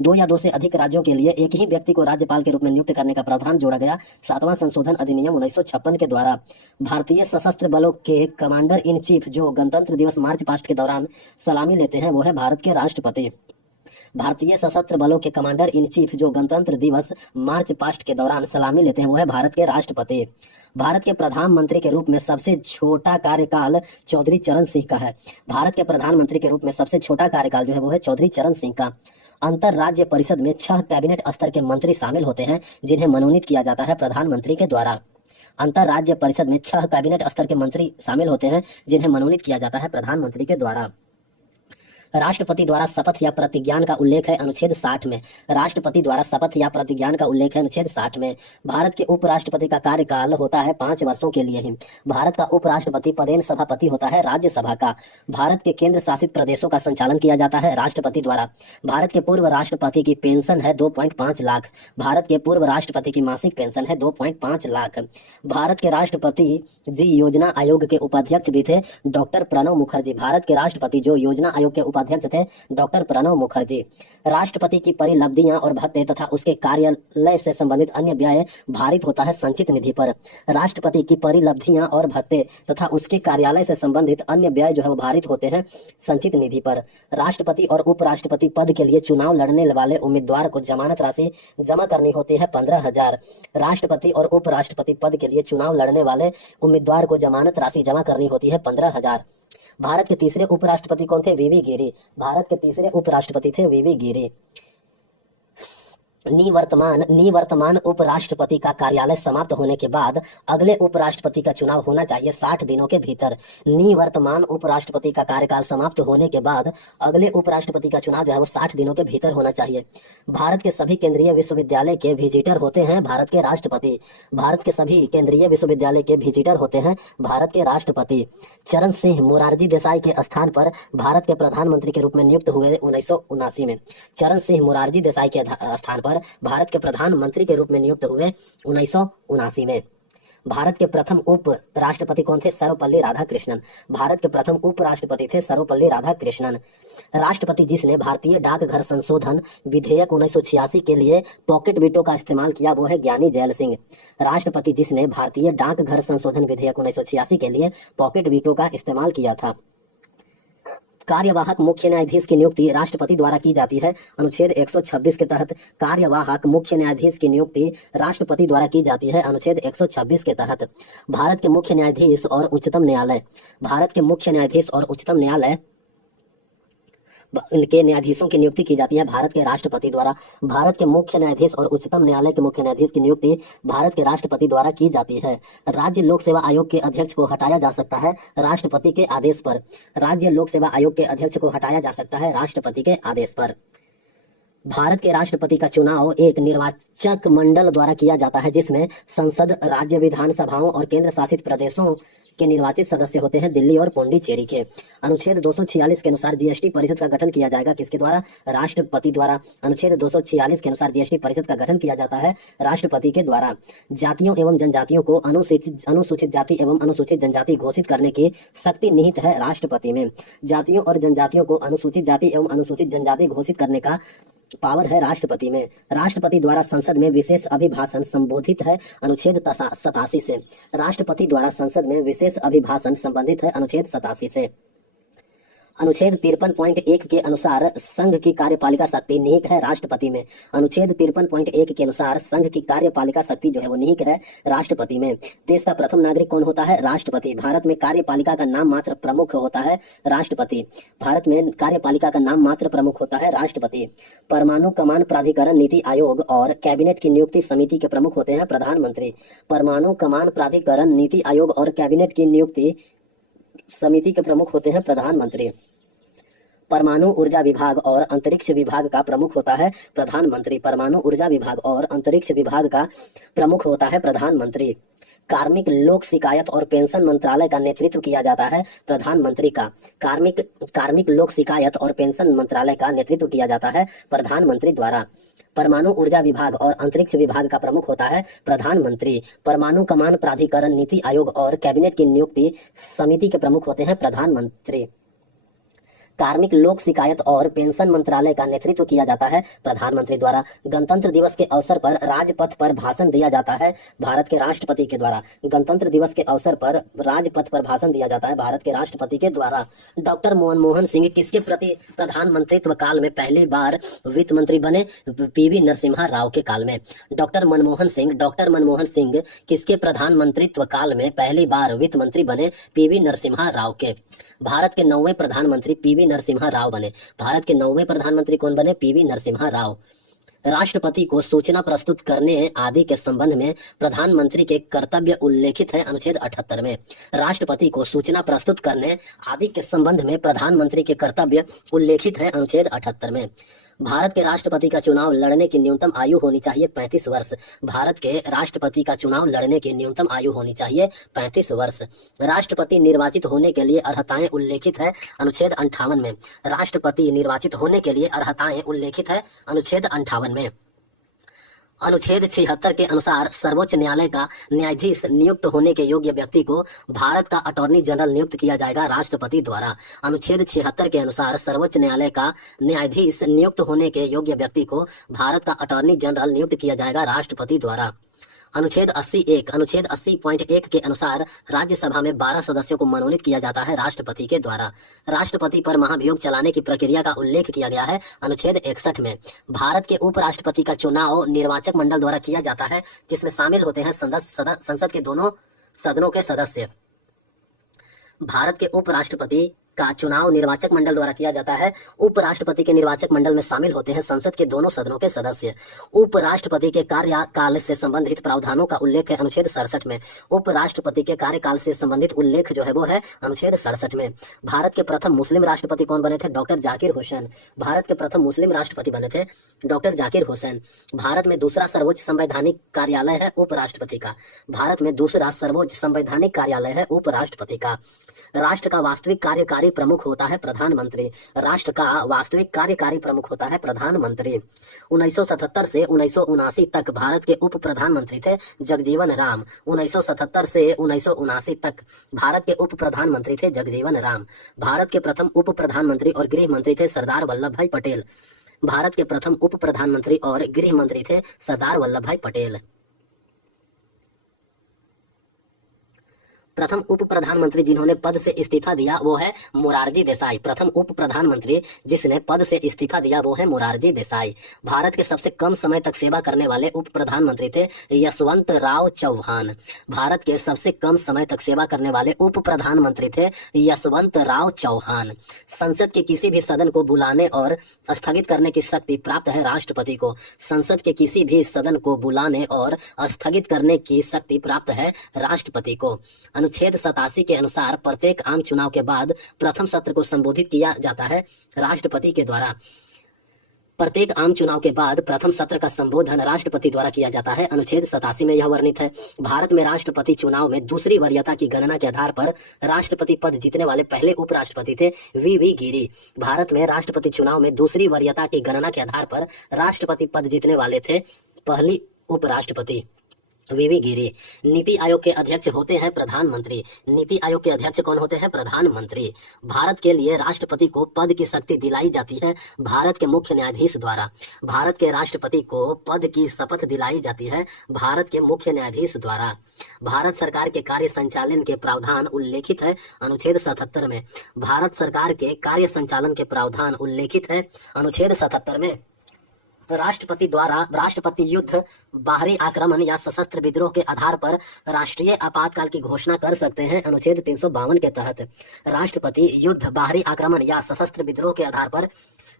2 या 2 से अधिक राज्यों के लिए एक ही व्यक्ति को राज्यपाल के रूप में नियुक्त करने का प्रावधान जोड़ा गया 7वां संशोधन अधिनियम 1956 के द्वारा। भारतीय सशस्त्र बलों के कमांडर इन चीफ जो गणतंत्र दिवस मार्च पास्ट के दौरान सलामी लेते हैं वो है भारत के राष्ट्रपति। भारतीय सशस्त्र बलों के कमांडर इन चीफ जो गणतंत्र दिवस मार्च पास्ट के दौरान सलामी लेते हैं वो है भारत के राष्ट्रपति। भारत के प्रधानमंत्री के रूप में सबसे छोटा कार्यकाल चौधरी चरण सिंह का है। भारत के प्रधानमंत्री के रूप में सबसे छोटा कार्यकाल जो है वो है चौधरी चरण सिंह का। अंतर राज्य परिषद में 6 कैबिनेट स्तर के मंत्री शामिल होते हैं जिन्हें मनोनीत किया जाता है प्रधानमंत्री के द्वारा। अंतर राज्य परिषद में 6 कैबिनेट स्तर के मंत्री शामिल होते हैं जिन्हें मनोनीत किया जाता है प्रधानमंत्री के द्वारा। राष्ट्रपति द्वारा शपथ या प्रतिज्ञान का उल्लेख है अनुच्छेद 60 में। राष्ट्रपति द्वारा शपथ या प्रतिज्ञान का उल्लेख है अनुच्छेद 60 में। भारत के उपराष्ट्रपति का कार्यकाल होता है 5 वर्षों के लिए ही। भारत का उपराष्ट्रपति पदेन सभापति होता है राज्यसभा का। भारत के केंद्र शासित प्रदेशों का संचालन किया जाता है राष्ट्रपति द्वारा। भारत के पूर्व राष्ट्रपति की पेंशन है 2.5 लाख। भारत के पूर्व राष्ट्रपति की मासिक पेंशन है 2.5 लाख। भारत के राष्ट्रपति जी योजना आयोग के उपाध्यक्ष भी थे डॉक्टर प्रणब मुखर्जी। भारत के राष्ट्रपति जो योजना आयोग के अध्यक्ष थे डॉक्टर प्रणब मुखर्जी। राष्ट्रपति की परिलब्धियां और भत्ते तथा उसके कार्यालय से संबंधित अन्य व्यय भारित होता है संचित निधि पर। राष्ट्रपति की परिलब्धियां और भत्ते तथा उसके कार्यालय से संबंधित अन्य व्यय जो है वो भारित होते हैं संचित निधि पर। राष्ट्रपति और उपराष्ट्रपति पद के लिए चुनाव लड़ने वाले उम्मीदवार को जमानत राशि जमा करनी होती है 15,000। राष्ट्रपति और उपराष्ट्रपति पद के लिए चुनाव लड़ने वाले उम्मीदवार को जमानत राशि जमा करनी होती है 15,000। भारत के तीसरे उपराष्ट्रपति कौन थे? वीवी गिरी। भारत के तीसरे उपराष्ट्रपति थे वीवी गिरी। निवर्तमान उपराष्ट्रपति का कार्यालय समाप्त होने के बाद अगले उपराष्ट्रपति का चुनाव होना चाहिए 60 दिनों के भीतर। निवर्तमान उपराष्ट्रपति का कार्यकाल समाप्त होने के बाद अगले उपराष्ट्रपति का चुनाव जो है वो 60 दिनों के भीतर होना चाहिए। भारत के सभी केंद्रीय विश्वविद्यालय के विजिटर होते हैं भारत के राष्ट्रपति। भारत के सभी केंद्रीय विश्वविद्यालय के विजिटर होते हैं भारत के राष्ट्रपति। चरण सिंह मोरारजी देसाई के स्थान पर भारत के प्रधानमंत्री के रूप में नियुक्त हुए 1979 में। चरण सिंह मोरारजी देसाई के स्थान पर भारत के प्रधानमंत्री के रूप में नियुक्त हुए 1979 में। भारत के प्रथम उप राष्ट्रपति कौन थे? सर्वपल्ली राधाकृष्णन। भारत के प्रथम उप राष्ट्रपति थे सर्वपल्ली राधाकृष्णन। राष्ट्रपति जिसने भारतीय डाकघर संशोधन विधेयक 1986 के लिए पॉकेट वीटो का इस्तेमाल किया वो है ज्ञानी जैल सिंह। राष्ट्रपति जिसने भारतीय डाकघर संशोधन विधेयक 1986 के लिए पॉकेट वीटो का इस्तेमाल किया था। कार्यवाहक मुख्य न्यायाधीश की नियुक्ति राष्ट्रपति द्वारा की जाती है अनुच्छेद 126 के तहत। कार्यवाहक मुख्य न्यायाधीश की नियुक्ति राष्ट्रपति द्वारा की जाती है अनुच्छेद 126 के तहत। भारत के मुख्य न्यायाधीश और उच्चतम न्यायालय। भारत के मुख्य न्यायाधीश और उच्चतम न्यायालय इनके न्यायाधीशों की नियुक्ति की जाती है भारत के राष्ट्रपति द्वारा। भारत के मुख्य न्यायाधीश और उच्चतम न्यायालय के मुख्य न्यायाधीश की नियुक्ति भारत के राष्ट्रपति द्वारा की जाती है। राज्य लोक सेवा आयोग के अध्यक्ष को हटाया जा सकता है राष्ट्रपति के आदेश पर। राज्य लोक सेवा आयोग के अध्यक्ष को हटाया जा सकता है राष्ट्रपति के आदेश पर। भारत के राष्ट्रपति का चुनाव एक निर्वाचक मंडल द्वारा किया जाता है जिसमें संसद, राज्य विधानसभाओं और केंद्र शासित प्रदेशों के निर्वाचित सदस्य होते हैं दिल्ली और पौंडीचेरी के। अनुच्छेद 246 के अनुसार जीएसटी परिषद का गठन किया जाएगा किसके द्वारा? राष्ट्रपति द्वारा। अनुच्छेद 246 के अनुसार जीएसटी परिषद का गठन किया जाता है राष्ट्रपति के द्वारा। जातियों एवं जनजातियों को अनुसूचित जाति एवं अनुसूचित जनजाति घोषित करने की शक्ति निहित है राष्ट्रपति में। जातियों और जनजातियों को अनुसूचित जाति एवं अनुसूचित जनजाति घोषित करने का पावर है राष्ट्रपति में। राष्ट्रपति द्वारा संसद में विशेष अभिभाषण संबोधित है अनुच्छेद 87 से। राष्ट्रपति द्वारा संसद में विशेष अभिभाषण संबंधित है अनुच्छेद 87 से। अनुच्छेद 53.1 के अनुसार संघ की कार्यपालिका शक्ति निहित है राष्ट्रपति में। अनुच्छेद 53.1 के अनुसार संघ की कार्यपालिका शक्ति जो है वो निहित है राष्ट्रपति में। देश का प्रथम नागरिक कौन होता है? राष्ट्रपति। भारत में कार्यपालिका का नाम मात्र प्रमुख होता है राष्ट्रपति। भारत में कार्यपालिका का नाम मात्र प्रमुख होता है राष्ट्रपति। परमाणु कमान प्राधिकरण, नीति आयोग और कैबिनेट की नियुक्ति समिति के प्रमुख होते हैं प्रधानमंत्री। परमाणु कमान प्राधिकरण, नीति आयोग और कैबिनेट की नियुक्ति समिति के प्रमुख होते हैं प्रधानमंत्री। परमाणु ऊर्जा विभाग और अंतरिक्ष विभाग का प्रमुख होता है प्रधानमंत्री। परमाणु ऊर्जा विभाग और अंतरिक्ष विभाग का प्रमुख होता है प्रधानमंत्री। कार्मिक लोक शिकायत और पेंशन मंत्रालय का नेतृत्व किया जाता है प्रधानमंत्री का। कार्मिक लोक शिकायत और पेंशन मंत्रालय का नेतृत्व किया जाता है प्रधानमंत्री द्वारा। परमाणु ऊर्जा विभाग और अंतरिक्ष विभाग का प्रमुख होता है प्रधानमंत्री। परमाणु कमान प्राधिकरण, नीति आयोग और कैबिनेट की नियुक्ति समिति के प्रमुख होते हैं प्रधानमंत्री। कार्मिक लोक शिकायत और पेंशन मंत्रालय का नेतृत्व किया जाता है प्रधानमंत्री द्वारा। गणतंत्र दिवस के अवसर पर राजपथ पर भाषण दिया जाता है भारत के राष्ट्रपति के द्वारा। गणतंत्र दिवस के अवसर पर राजपथ पर भाषण दिया जाता है भारत के राष्ट्रपति के द्वारा। डॉक्टर मनमोहन सिंह किसके प्रति प्रधानमंत्रित्व काल में पहली बार वित्त मंत्री बने? पीवी नरसिम्हा राव के काल में। डॉक्टर मनमोहन सिंह किसके प्रधानमंत्रित्व काल में पहली बार वित्त मंत्री बने? पीवी नरसिम्हा राव के। भारत के 9वें प्रधानमंत्री पीवी नरसिम्हा राव बने। भारत के 9वें प्रधानमंत्री कौन बने? पीवी नरसिम्हा राव। राष्ट्रपति को सूचना प्रस्तुत करने आदि के संबंध में प्रधानमंत्री के कर्तव्य उल्लेखित है अनुच्छेद 78 में। राष्ट्रपति को सूचना प्रस्तुत करने आदि के संबंध में प्रधानमंत्री के कर्तव्य उल्लेखित है अनुच्छेद 78 में। भारत के राष्ट्रपति का चुनाव लड़ने की न्यूनतम आयु होनी चाहिए 35 वर्ष। भारत के राष्ट्रपति का चुनाव लड़ने की न्यूनतम आयु होनी चाहिए 35 वर्ष। राष्ट्रपति निर्वाचित होने के लिए अर्हताएं उल्लेखित है अनुच्छेद 58 में। राष्ट्रपति निर्वाचित होने के लिए अर्हताएं उल्लेखित है अनुच्छेद 58 में। अनुच्छेद 76 के अनुसार सर्वोच्च न्यायालय का न्यायाधीश नियुक्त होने के योग्य व्यक्ति को भारत का अटॉर्नी जनरल नियुक्त किया जाएगा राष्ट्रपति द्वारा। अनुच्छेद 76 के अनुसार सर्वोच्च न्यायालय का न्यायाधीश नियुक्त होने के योग्य व्यक्ति को भारत का अटॉर्नी जनरल नियुक्त किया जाएगा राष्ट्रपति द्वारा। अनुच्छेद 80.1 के अनुसार राज्यसभा में 12 सदस्यों को मनोनीत किया जाता है राष्ट्रपति के द्वारा। राष्ट्रपति पर महाभियोग चलाने की प्रक्रिया का उल्लेख किया गया है अनुच्छेद 61 में। भारत के उपराष्ट्रपति का चुनाव निर्वाचक मंडल द्वारा किया जाता है, जिसमें शामिल होते हैं संसद के दोनों सदनों के सदस्य। भारत के उपराष्ट्रपति का चुनाव निर्वाचक मंडल द्वारा किया जाता है। उपराष्ट्रपति के निर्वाचक मंडल में शामिल होते हैं संसद के दोनों सदनों के सदस्य। उपराष्ट्रपति के कार्यकाल से संबंधित प्रावधानों का उल्लेख है अनुच्छेद 67 में। उपराष्ट्रपति के कार्यकाल से संबंधित उल्लेख जो है वो है अनुच्छेद 67 में। भारत के प्रथम मुस्लिम राष्ट्रपति कौन बने थे? डॉक्टर जाकिर हुसैन। भारत के प्रथम मुस्लिम राष्ट्रपति बने थे डॉक्टर जाकिर हुसैन। भारत में दूसरा सर्वोच्च संवैधानिक कार्यालय है उपराष्ट्रपति का। भारत में दूसरा सर्वोच्च संवैधानिक कार्यालय है उपराष्ट्रपति का। राष्ट्र का वास्तविक कार्यकारी प्रमुख होता है प्रधानमंत्री। राष्ट्र का वास्तविक कार्यकारी प्रमुख होता है प्रधानमंत्री। 1977 से 1979 तक भारत के उप प्रधानमंत्री थे जगजीवन राम। 1977 से 1979 तक भारत के उप प्रधानमंत्री थे जगजीवन राम। भारत के प्रथम उप प्रधानमंत्री और गृह मंत्री थे सरदार वल्लभ भाई पटेल। भारत के प्रथम उप प्रधानमंत्री और गृह मंत्री थे सरदार वल्लभ भाई पटेल। प्रथम उप प्रधानमंत्री जिन्होंने पद से इस्तीफा दिया वो है मोरारजी देसाई। प्रथम उप प्रधानमंत्री जिसने पद से इस्तीफा दिया वो है मोरारजी देसाई। भारत के सबसे कम समय तक सेवा करने वाले उप प्रधानमंत्री थे यशवंत राव चौहान। भारत के सबसे कम समय तक सेवा करने वाले उप प्रधानमंत्री थे यशवंत राव चौहान। संसद के किसी भी सदन को बुलाने और स्थगित करने की शक्ति प्राप्त है राष्ट्रपति को। संसद के किसी भी सदन को बुलाने और स्थगित करने की शक्ति प्राप्त है राष्ट्रपति को। अनुच्छेद 87 के अनुसार प्रत्येक आम चुनाव के बाद प्रथम सत्र को संबोधित किया जाता है राष्ट्रपति के द्वारा। प्रत्येक आम चुनाव के बाद प्रथम सत्र का संबोधन राष्ट्रपति द्वारा किया जाता है। अनुच्छेद 87 में यह वर्णित है। भारत में राष्ट्रपति चुनाव में दूसरी वरीयता की गणना के आधार पर राष्ट्रपति पद जीतने वाले पहले उपराष्ट्रपति थे वी गिरी। भारत में राष्ट्रपति चुनाव में दूसरी वरीयता की गणना के आधार पर राष्ट्रपति पद जीतने वाले थे पहली उपराष्ट्रपति। वीवी गिरी। नीति आयोग के अध्यक्ष होते हैं प्रधानमंत्री। नीति आयोग के अध्यक्ष कौन होते हैं? प्रधानमंत्री। भारत के लिए राष्ट्रपति को पद की शक्ति दिलाई जाती है भारत के मुख्य न्यायाधीश द्वारा। भारत के राष्ट्रपति को पद की शपथ दिलाई जाती है भारत के मुख्य न्यायाधीश द्वारा। भारत सरकार के कार्य संचालन के प्रावधान उल्लेखित है अनुच्छेद 77 में। भारत सरकार के कार्य संचालन के प्रावधान उल्लेखित है अनुच्छेद 77 में। राष्ट्रपति द्वारा राष्ट्रपति युद्ध, बाहरी आक्रमण या सशस्त्र विद्रोह के आधार पर राष्ट्रीय आपातकाल की घोषणा कर सकते हैं अनुच्छेद 352 के तहत। राष्ट्रपति युद्ध, बाहरी आक्रमण या सशस्त्र विद्रोह के आधार पर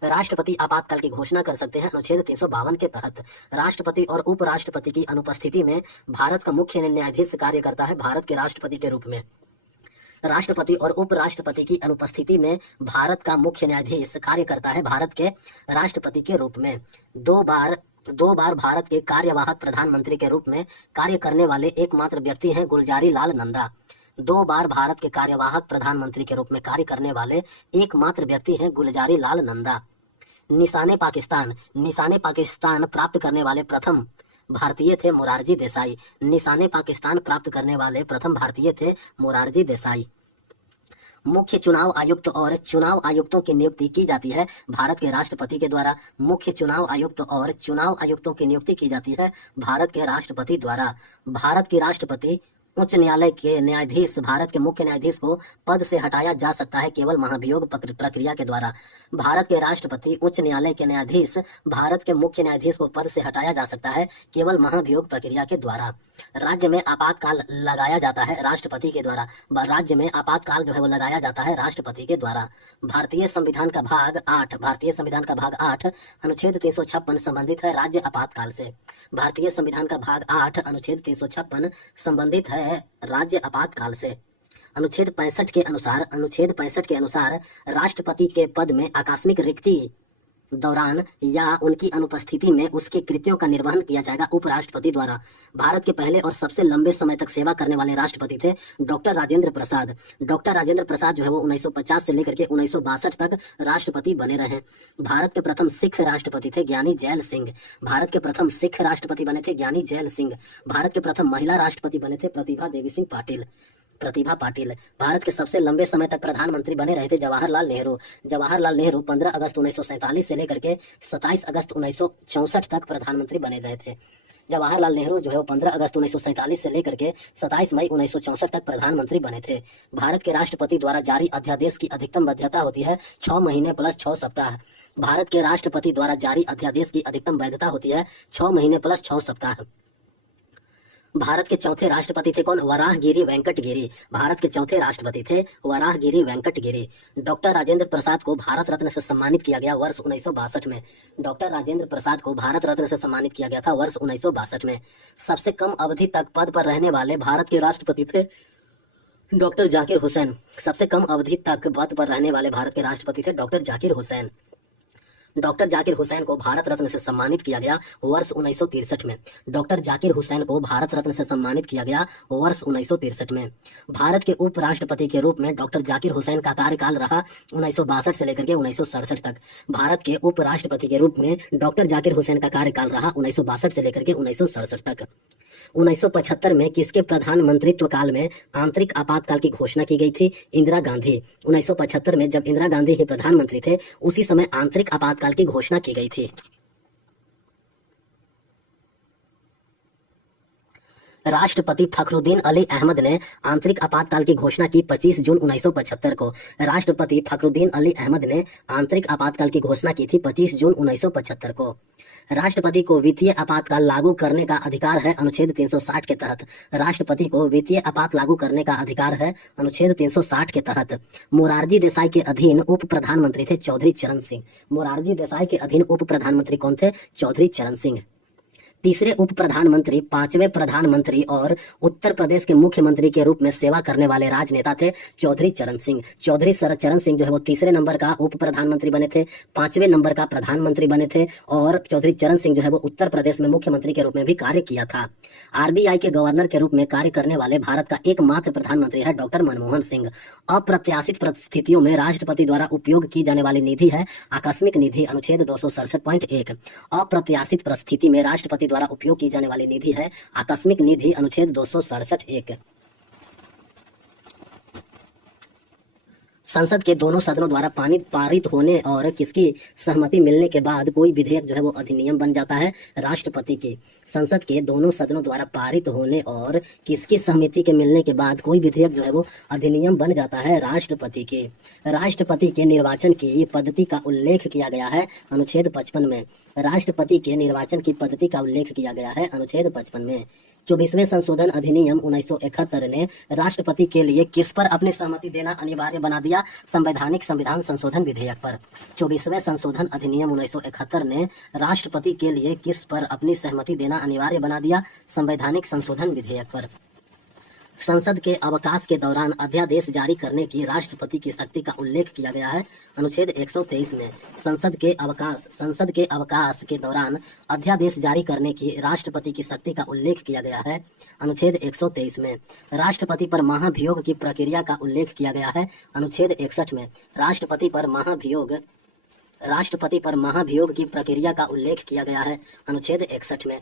राष्ट्रपति आपातकाल की घोषणा कर सकते हैं अनुच्छेद 352 के तहत। राष्ट्रपति और उपराष्ट्रपति की अनुपस्थिति में भारत का मुख्य न्यायाधीश कार्य करता है भारत के राष्ट्रपति के रूप में। राष्ट्रपति और उपराष्ट्रपति की अनुपस्थिति में भारत का मुख्य न्यायाधीश कार्य करता है भारत के राष्ट्रपति के रूप में। दो बार भारत के कार्यवाहक प्रधानमंत्री के रूप में कार्य करने वाले एकमात्र व्यक्ति हैं गुलजारी लाल नंदा। 2 बार भारत के कार्यवाहक प्रधानमंत्री के रूप में कार्य करने वाले एकमात्र व्यक्ति हैं गुलजारी लाल नंदा। निशाने पाकिस्तान प्राप्त करने वाले प्रथम भारतीय थे मोरारजी देसाई। निशाने पाकिस्तान प्राप्त करने वाले प्रथम भारतीय थे मोरारजी देसाई। मुख्य चुनाव आयुक्त और चुनाव आयुक्तों की नियुक्ति की जाती है भारत के राष्ट्रपति के द्वारा। मुख्य चुनाव आयुक्त और चुनाव आयुक्तों की नियुक्ति की जाती है भारत के राष्ट्रपति द्वारा। भारत के राष्ट्रपति उच्च न्यायालय के न्यायाधीश, भारत के मुख्य न्यायाधीश को पद से हटाया जा सकता है केवल महाभियोग प्रक्रिया के द्वारा। भारत के राष्ट्रपति उच्च न्यायालय के न्यायाधीश, भारत के मुख्य न्यायाधीश को पद से हटाया जा सकता है केवल महाभियोग प्रक्रिया के द्वारा। राज्य में आपातकाल लगाया जाता है राष्ट्रपति के द्वारा। राज्य में आपातकाल जो है वो लगाया जाता है राष्ट्रपति के द्वारा। भारतीय संविधान का भाग 8 अनुच्छेद 356 संबंधित है राज्य आपातकाल से। भारतीय संविधान का भाग 8 अनुच्छेद 356 संबंधित है राज्य आपातकाल से। अनुच्छेद 65 के अनुसार राष्ट्रपति के पद में आकस्मिक रिक्ति दौरान या उनकी अनुपस्थिति में उसके कृत्यों का निर्वहन किया जाएगा उपराष्ट्रपति द्वारा। भारत के पहले और सबसे लंबे समय तक सेवा करने वाले राष्ट्रपति थे डॉक्टर राजेंद्र प्रसाद। डॉक्टर राजेंद्र प्रसाद जो है वो 1950 से लेकर के 1962 तक राष्ट्रपति बने रहे। भारत के प्रथम सिख राष्ट्रपति थे ज्ञानी जैल सिंह। भारत के प्रथम सिख राष्ट्रपति बने थे ज्ञानी जैल सिंह। भारत के प्रथम महिला राष्ट्रपति बने थे प्रतिभा पाटिल। भारत के सबसे लंबे समय तक प्रधानमंत्री बने रहे थे जवाहरलाल नेहरू 15 अगस्त 1947 से लेकर के 27 अगस्त 1964 तक प्रधानमंत्री बने रहे थे। जवाहरलाल नेहरू जो है वो 15 अगस्त 1947 से लेकर के 27 मई 1964 तक प्रधानमंत्री बने थे। भारत के राष्ट्रपति द्वारा जारी अध्यादेश की अधिकतम वैधता होती है 6 महीने प्लस 6 सप्ताह। भारत के राष्ट्रपति द्वारा जारी अध्यादेश की अधिकतम वैधता होती है 6 महीने प्लस 6 सप्ताह। भारत के चौथे राष्ट्रपति थे कौन? वराहगिरी वेंकट गिरी। भारत के चौथे राष्ट्रपति थे वराहगिरी वेंकट गिरी। डॉक्टर राजेंद्र प्रसाद को भारत रत्न से सम्मानित किया गया वर्ष 1962 में। डॉक्टर राजेंद्र प्रसाद को भारत रत्न से सम्मानित किया गया था वर्ष 1962 में। सबसे कम अवधि तक पद पर रहने वाले भारत के राष्ट्रपति थे डॉक्टर जाकिर हुसैन। सबसे कम अवधि तक पद पर रहने वाले भारत के राष्ट्रपति थे डॉक्टर जाकिर हुसैन। डॉक्टर जाकिर हुसैन को भारत रत्न से सम्मानित किया गया वर्ष 1963 में। डॉक्टर जाकिर हुसैन को भारत रत्न से सम्मानित किया गया वर्ष 1963 में। भारत के उपराष्ट्रपति के रूप में डॉक्टर जाकिर हुसैन का कार्यकाल रहा 1962 से लेकर के 1967 तक। भारत के उपराष्ट्रपति के रूप में डॉक्टर जाकिर हुसैन का कार्यकाल रहा 1962 से लेकर के 1967 तक। 1975 में किसके प्रधानमंत्रित्व काल में आंतरिक आपातकाल की घोषणा की गई थी? इंदिरा गांधी। 1975 में जब इंदिरा गांधी ही प्रधानमंत्री थे उसी समय आंतरिक आपातकाल की घोषणा की गई थी। राष्ट्रपति फखरुद्दीन अली अहमद ने आंतरिक आपातकाल की घोषणा की 25 जून 1975 को। राष्ट्रपति फखरुद्दीन अली अहमद ने आंतरिक आपातकाल की घोषणा की थी 25 जून 1975 को। राष्ट्रपति को वित्तीय आपातकाल लागू करने का अधिकार है अनुच्छेद 360 के तहत। राष्ट्रपति को वित्तीय आपात लागू करने का अधिकार है अनुच्छेद 360 के तहत। मोरारजी देसाई के अधीन उप प्रधानमंत्री थे चौधरी चरण सिंह। मोरारजी देसाई के अधीन उप प्रधानमंत्री कौन थे? चौधरी चरण सिंह। तीसरे उप प्रधानमंत्री, पांचवें प्रधानमंत्री और उत्तर प्रदेश के मुख्यमंत्री के रूप में सेवा करने वाले राजनेता थे चौधरी चरण सिंह। चौधरी चरण सिंह जो है वो तीसरे नंबर का उप प्रधानमंत्री बने थे, 5वें नंबर का प्रधानमंत्री बने थे और चौधरी चरण सिंह जो है वो उत्तर प्रदेश में मुख्यमंत्री के रूप में भी कार्य किया था। आरबीआई के गवर्नर के रूप में कार्य करने वाले भारत का एकमात्र प्रधानमंत्री है डॉक्टर मनमोहन सिंह। अप्रत्याशित परिस्थितियों में राष्ट्रपति द्वारा उपयोग की जाने वाली निधि है आकस्मिक निधि अनुच्छेद 267.1। अप्रत्याशित परिस्थिति में राष्ट्रपति द्वारा उपयोग की जाने वाली निधि है आकस्मिक निधि, अनुच्छेद 267(1)। संसद के दोनों सदनों द्वारा पारित होने और किसकी सहमति मिलने के बाद कोई विधेयक जो है वो अधिनियम बन जाता है राष्ट्रपति की। संसद के दोनों सदनों द्वारा पारित होने और किसकी सहमति के मिलने के बाद कोई विधेयक जो है वो अधिनियम बन जाता है राष्ट्रपति के। राष्ट्रपति के निर्वाचन की पद्धति का उल्लेख किया गया है अनुच्छेद 55 में। राष्ट्रपति के निर्वाचन की पद्धति का उल्लेख किया गया है अनुच्छेद 55 में। 24वें संशोधन अधिनियम 1971 ने राष्ट्रपति के लिए किस पर अपनी सहमति देना अनिवार्य बना दिया? संवैधानिक संविधान संशोधन विधेयक पर। 24वें संशोधन अधिनियम 1971 ने राष्ट्रपति के लिए किस पर अपनी सहमति देना अनिवार्य बना दिया? संवैधानिक संशोधन विधेयक पर। संसद के अवकाश के दौरान अध्यादेश जारी करने की राष्ट्रपति की शक्ति का उल्लेख किया गया है अनुच्छेद 123 में। संसद के अवकाश के दौरान अध्यादेश जारी करने की राष्ट्रपति की शक्ति का उल्लेख किया गया है अनुच्छेद 123 में। राष्ट्रपति पर महाभियोग की प्रक्रिया का उल्लेख किया गया है अनुच्छेद 61 में। राष्ट्रपति पर महाभियोग की प्रक्रिया का उल्लेख किया गया है अनुच्छेद 61 में।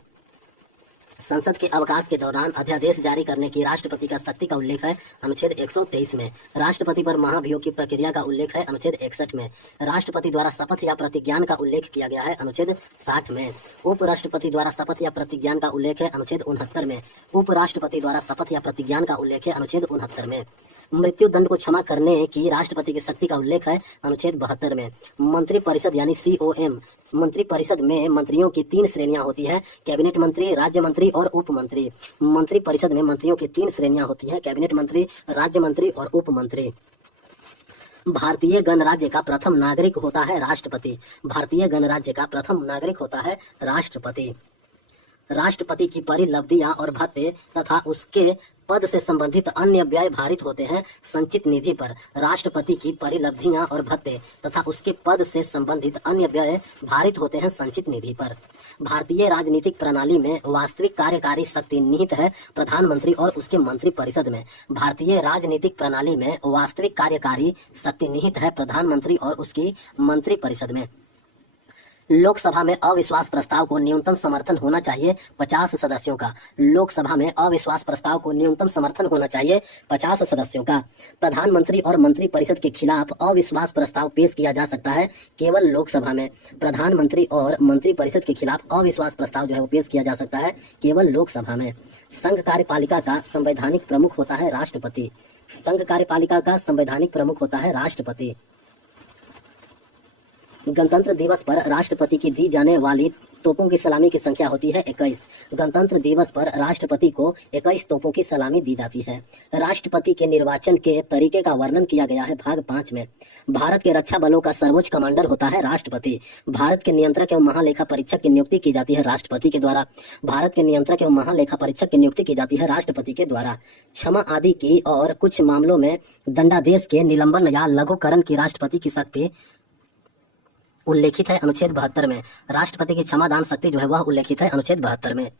संसद के अवकाश के दौरान अध्यादेश जारी करने की राष्ट्रपति का शक्ति का उल्लेख है अनुच्छेद 123 में। राष्ट्रपति पर महाभियोग की प्रक्रिया का उल्लेख है अनुच्छेद 61 में। राष्ट्रपति द्वारा शपथ या प्रतिज्ञान का उल्लेख किया गया है अनुच्छेद 60 में। उपराष्ट्रपति द्वारा शपथ या प्रतिज्ञान का उल्लेख है अनुच्छेद 69 में। उपराष्ट्रपति द्वारा शपथ या प्रतिज्ञान का उल्लेख है अनुच्छेद 69 में। मृत्यु दंड को क्षमा करने की राष्ट्रपति की शक्ति का उल्लेख है अनुच्छेद 72 में। मंत्रिपरिषद यानी COM, मंत्रिपरिषद में मंत्रियों की 3 श्रेणियां होती है, कैबिनेट मंत्री, राज्य मंत्री और उप मंत्री। मंत्रिपरिषद में मंत्रियों की 3 श्रेणियां होती है, कैबिनेट मंत्री, राज्य मंत्री और उप मंत्री। भारतीय गणराज्य का प्रथम नागरिक होता है राष्ट्रपति। भारतीय गणराज्य का प्रथम नागरिक होता है राष्ट्रपति। राष्ट्रपति की परिलब्धियां और भत्ते तथा उसके पद से संबंधित अन्य व्यय भारित होते हैं संचित निधि पर। राष्ट्रपति की परिलब्धियां और भत्ते तथा उसके पद से संबंधित अन्य व्यय भारित होते हैं संचित निधि पर। भारतीय राजनीतिक प्रणाली में वास्तविक कार्यकारी शक्ति निहित है प्रधानमंत्री और उसके मंत्रिपरिषद में। भारतीय राजनीतिक प्रणाली में वास्तविक कार्यकारी शक्ति निहित है प्रधानमंत्री और उसकी मंत्रिपरिषद में। लोकसभा में अविश्वास प्रस्ताव को न्यूनतम समर्थन होना चाहिए 50 सदस्यों का। लोकसभा में अविश्वास प्रस्ताव को न्यूनतम समर्थन होना चाहिए 50 सदस्यों का। प्रधानमंत्री और मंत्रिपरिषद के खिलाफ अविश्वास प्रस्ताव पेश किया जा सकता है केवल लोकसभा में। प्रधानमंत्री और मंत्रिपरिषद के खिलाफ अविश्वास प्रस्ताव जो है वो पेश किया जा सकता है केवल लोकसभा में। संघ कार्यपालिका का संवैधानिक प्रमुख होता है राष्ट्रपति। संघ कार्यपालिका का संवैधानिक प्रमुख होता है राष्ट्रपति। गणतंत्र दिवस पर राष्ट्रपति की दी जाने वाली तोपों की सलामी की संख्या होती है 21। गणतंत्र दिवस पर राष्ट्रपति को 21 तोपों की सलामी दी जाती है। राष्ट्रपति के निर्वाचन के तरीके का वर्णन किया गया है भाग 5 में। भारत के रक्षा बलों का सर्वोच्च कमांडर होता है राष्ट्रपति। भारत के नियंत्रक एवं महालेखा परीक्षक की नियुक्ति की जाती है राष्ट्रपति के द्वारा। भारत के नियंत्रक एवं महालेखा परीक्षक की नियुक्ति की जाती है राष्ट्रपति के द्वारा। क्षमा आदि की और कुछ मामलों में दंडादेश के निलंबन या लघुकरण की राष्ट्रपति की शक्ति उल्लेखित है अनुच्छेद 72 में। राष्ट्रपति की क्षमादान शक्ति जो है वह उल्लेखित है अनुच्छेद 72 में।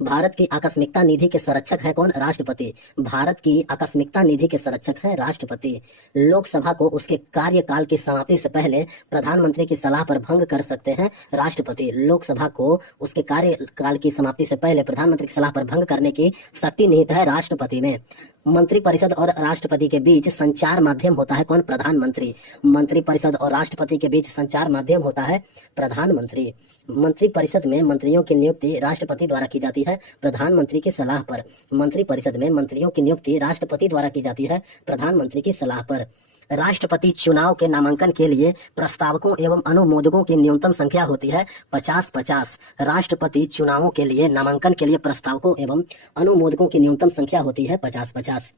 भारत की आकस्मिकता निधि के संरक्षक है कौन? राष्ट्रपति। भारत की आकस्मिकता निधि के संरक्षक है राष्ट्रपति। लोकसभा को उसके कार्यकाल की समाप्ति से पहले प्रधानमंत्री की सलाह पर भंग कर सकते हैं राष्ट्रपति। लोकसभा को उसके कार्यकाल की समाप्ति से पहले प्रधानमंत्री की सलाह पर भंग करने की शक्ति निहित है राष्ट्रपति में। मंत्रिपरिषद और राष्ट्रपति के बीच संचार माध्यम होता है कौन? प्रधानमंत्री। मंत्रिपरिषद और राष्ट्रपति के बीच संचार माध्यम होता है प्रधानमंत्री। मंत्रिपरिषद में मंत्रियों की नियुक्ति राष्ट्रपति द्वारा की जाती है प्रधानमंत्री की सलाह पर। मंत्रिपरिषद में मंत्रियों की नियुक्ति राष्ट्रपति द्वारा की जाती है प्रधानमंत्री की सलाह पर। राष्ट्रपति चुनाव के नामांकन के लिए प्रस्तावकों एवं अनुमोदकों की न्यूनतम संख्या होती है 50-50। राष्ट्रपति चुनावों के लिए नामांकन के लिए प्रस्तावकों एवं अनुमोदकों की न्यूनतम संख्या होती है 50-50।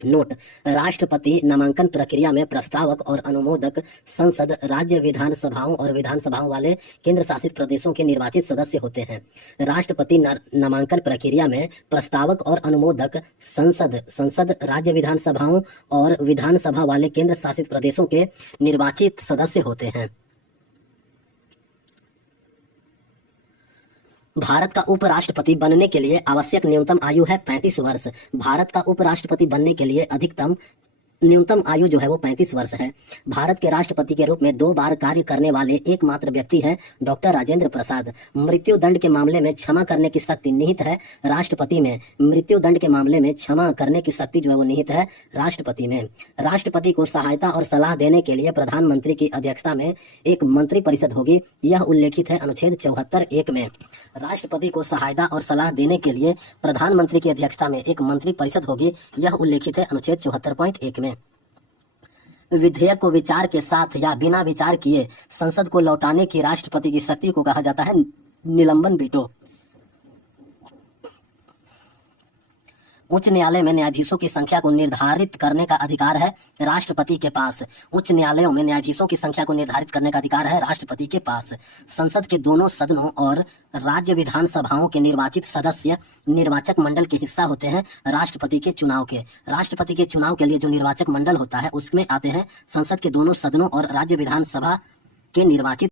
नोट: राष्ट्रपति नामांकन प्रक्रिया में प्रस्तावक और अनुमोदक संसद, राज्य विधानसभाओं और विधानसभाओं वाले केंद्र शासित प्रदेशों के निर्वाचित सदस्य होते हैं। राष्ट्रपति नामांकन प्रक्रिया में प्रस्तावक और अनुमोदक संसद, राज्य विधानसभाओं और विधानसभा वाले केंद्र शासित प्रदेशों के निर्वाचित सदस्य होते हैं। भारत का उपराष्ट्रपति बनने के लिए आवश्यक न्यूनतम आयु है 35 वर्ष। भारत का उपराष्ट्रपति बनने के लिए अधिकतम न्यूनतम आयु जो है वो 35 वर्ष है। भारत के राष्ट्रपति के रूप में 2 बार कार्य करने वाले एकमात्र व्यक्ति है डॉक्टर राजेंद्र प्रसाद। मृत्यु दंड के मामले में क्षमा करने की शक्ति निहित है राष्ट्रपति में। मृत्यु दंड के मामले में क्षमा करने की शक्ति जो है वो निहित है राष्ट्रपति में। राष्ट्रपति को सहायता और सलाह देने के लिए प्रधानमंत्री की अध्यक्षता में एक मंत्रिपरिषद होगी, यह उल्लेखित है अनुच्छेद 74(1) में। राष्ट्रपति को सहायता और सलाह देने के लिए प्रधानमंत्री की अध्यक्षता में एक मंत्रिपरिषद होगी, यह उल्लेखित है अनुच्छेद 74.1 में। विधेयक को विचार के साथ या बिना विचार किए संसद को लौटाने की राष्ट्रपति की शक्ति को कहा जाता है निलंबन वीटो। उच्च न्यायालय में न्यायाधीशों की संख्या को निर्धारित करने का अधिकार है राष्ट्रपति के पास। उच्च न्यायालयों में न्यायाधीशों की संख्या को निर्धारित करने का अधिकार है राष्ट्रपति के पास। संसद के दोनों सदनों और राज्य विधानसभाओं के निर्वाचित सदस्य निर्वाचक मंडल के हिस्सा होते हैं राष्ट्रपति के चुनाव के। राष्ट्रपति के चुनाव के लिए जो निर्वाचक मंडल होता है उसमें आते हैं संसद के दोनों सदनों और राज्य विधानसभा के निर्वाचित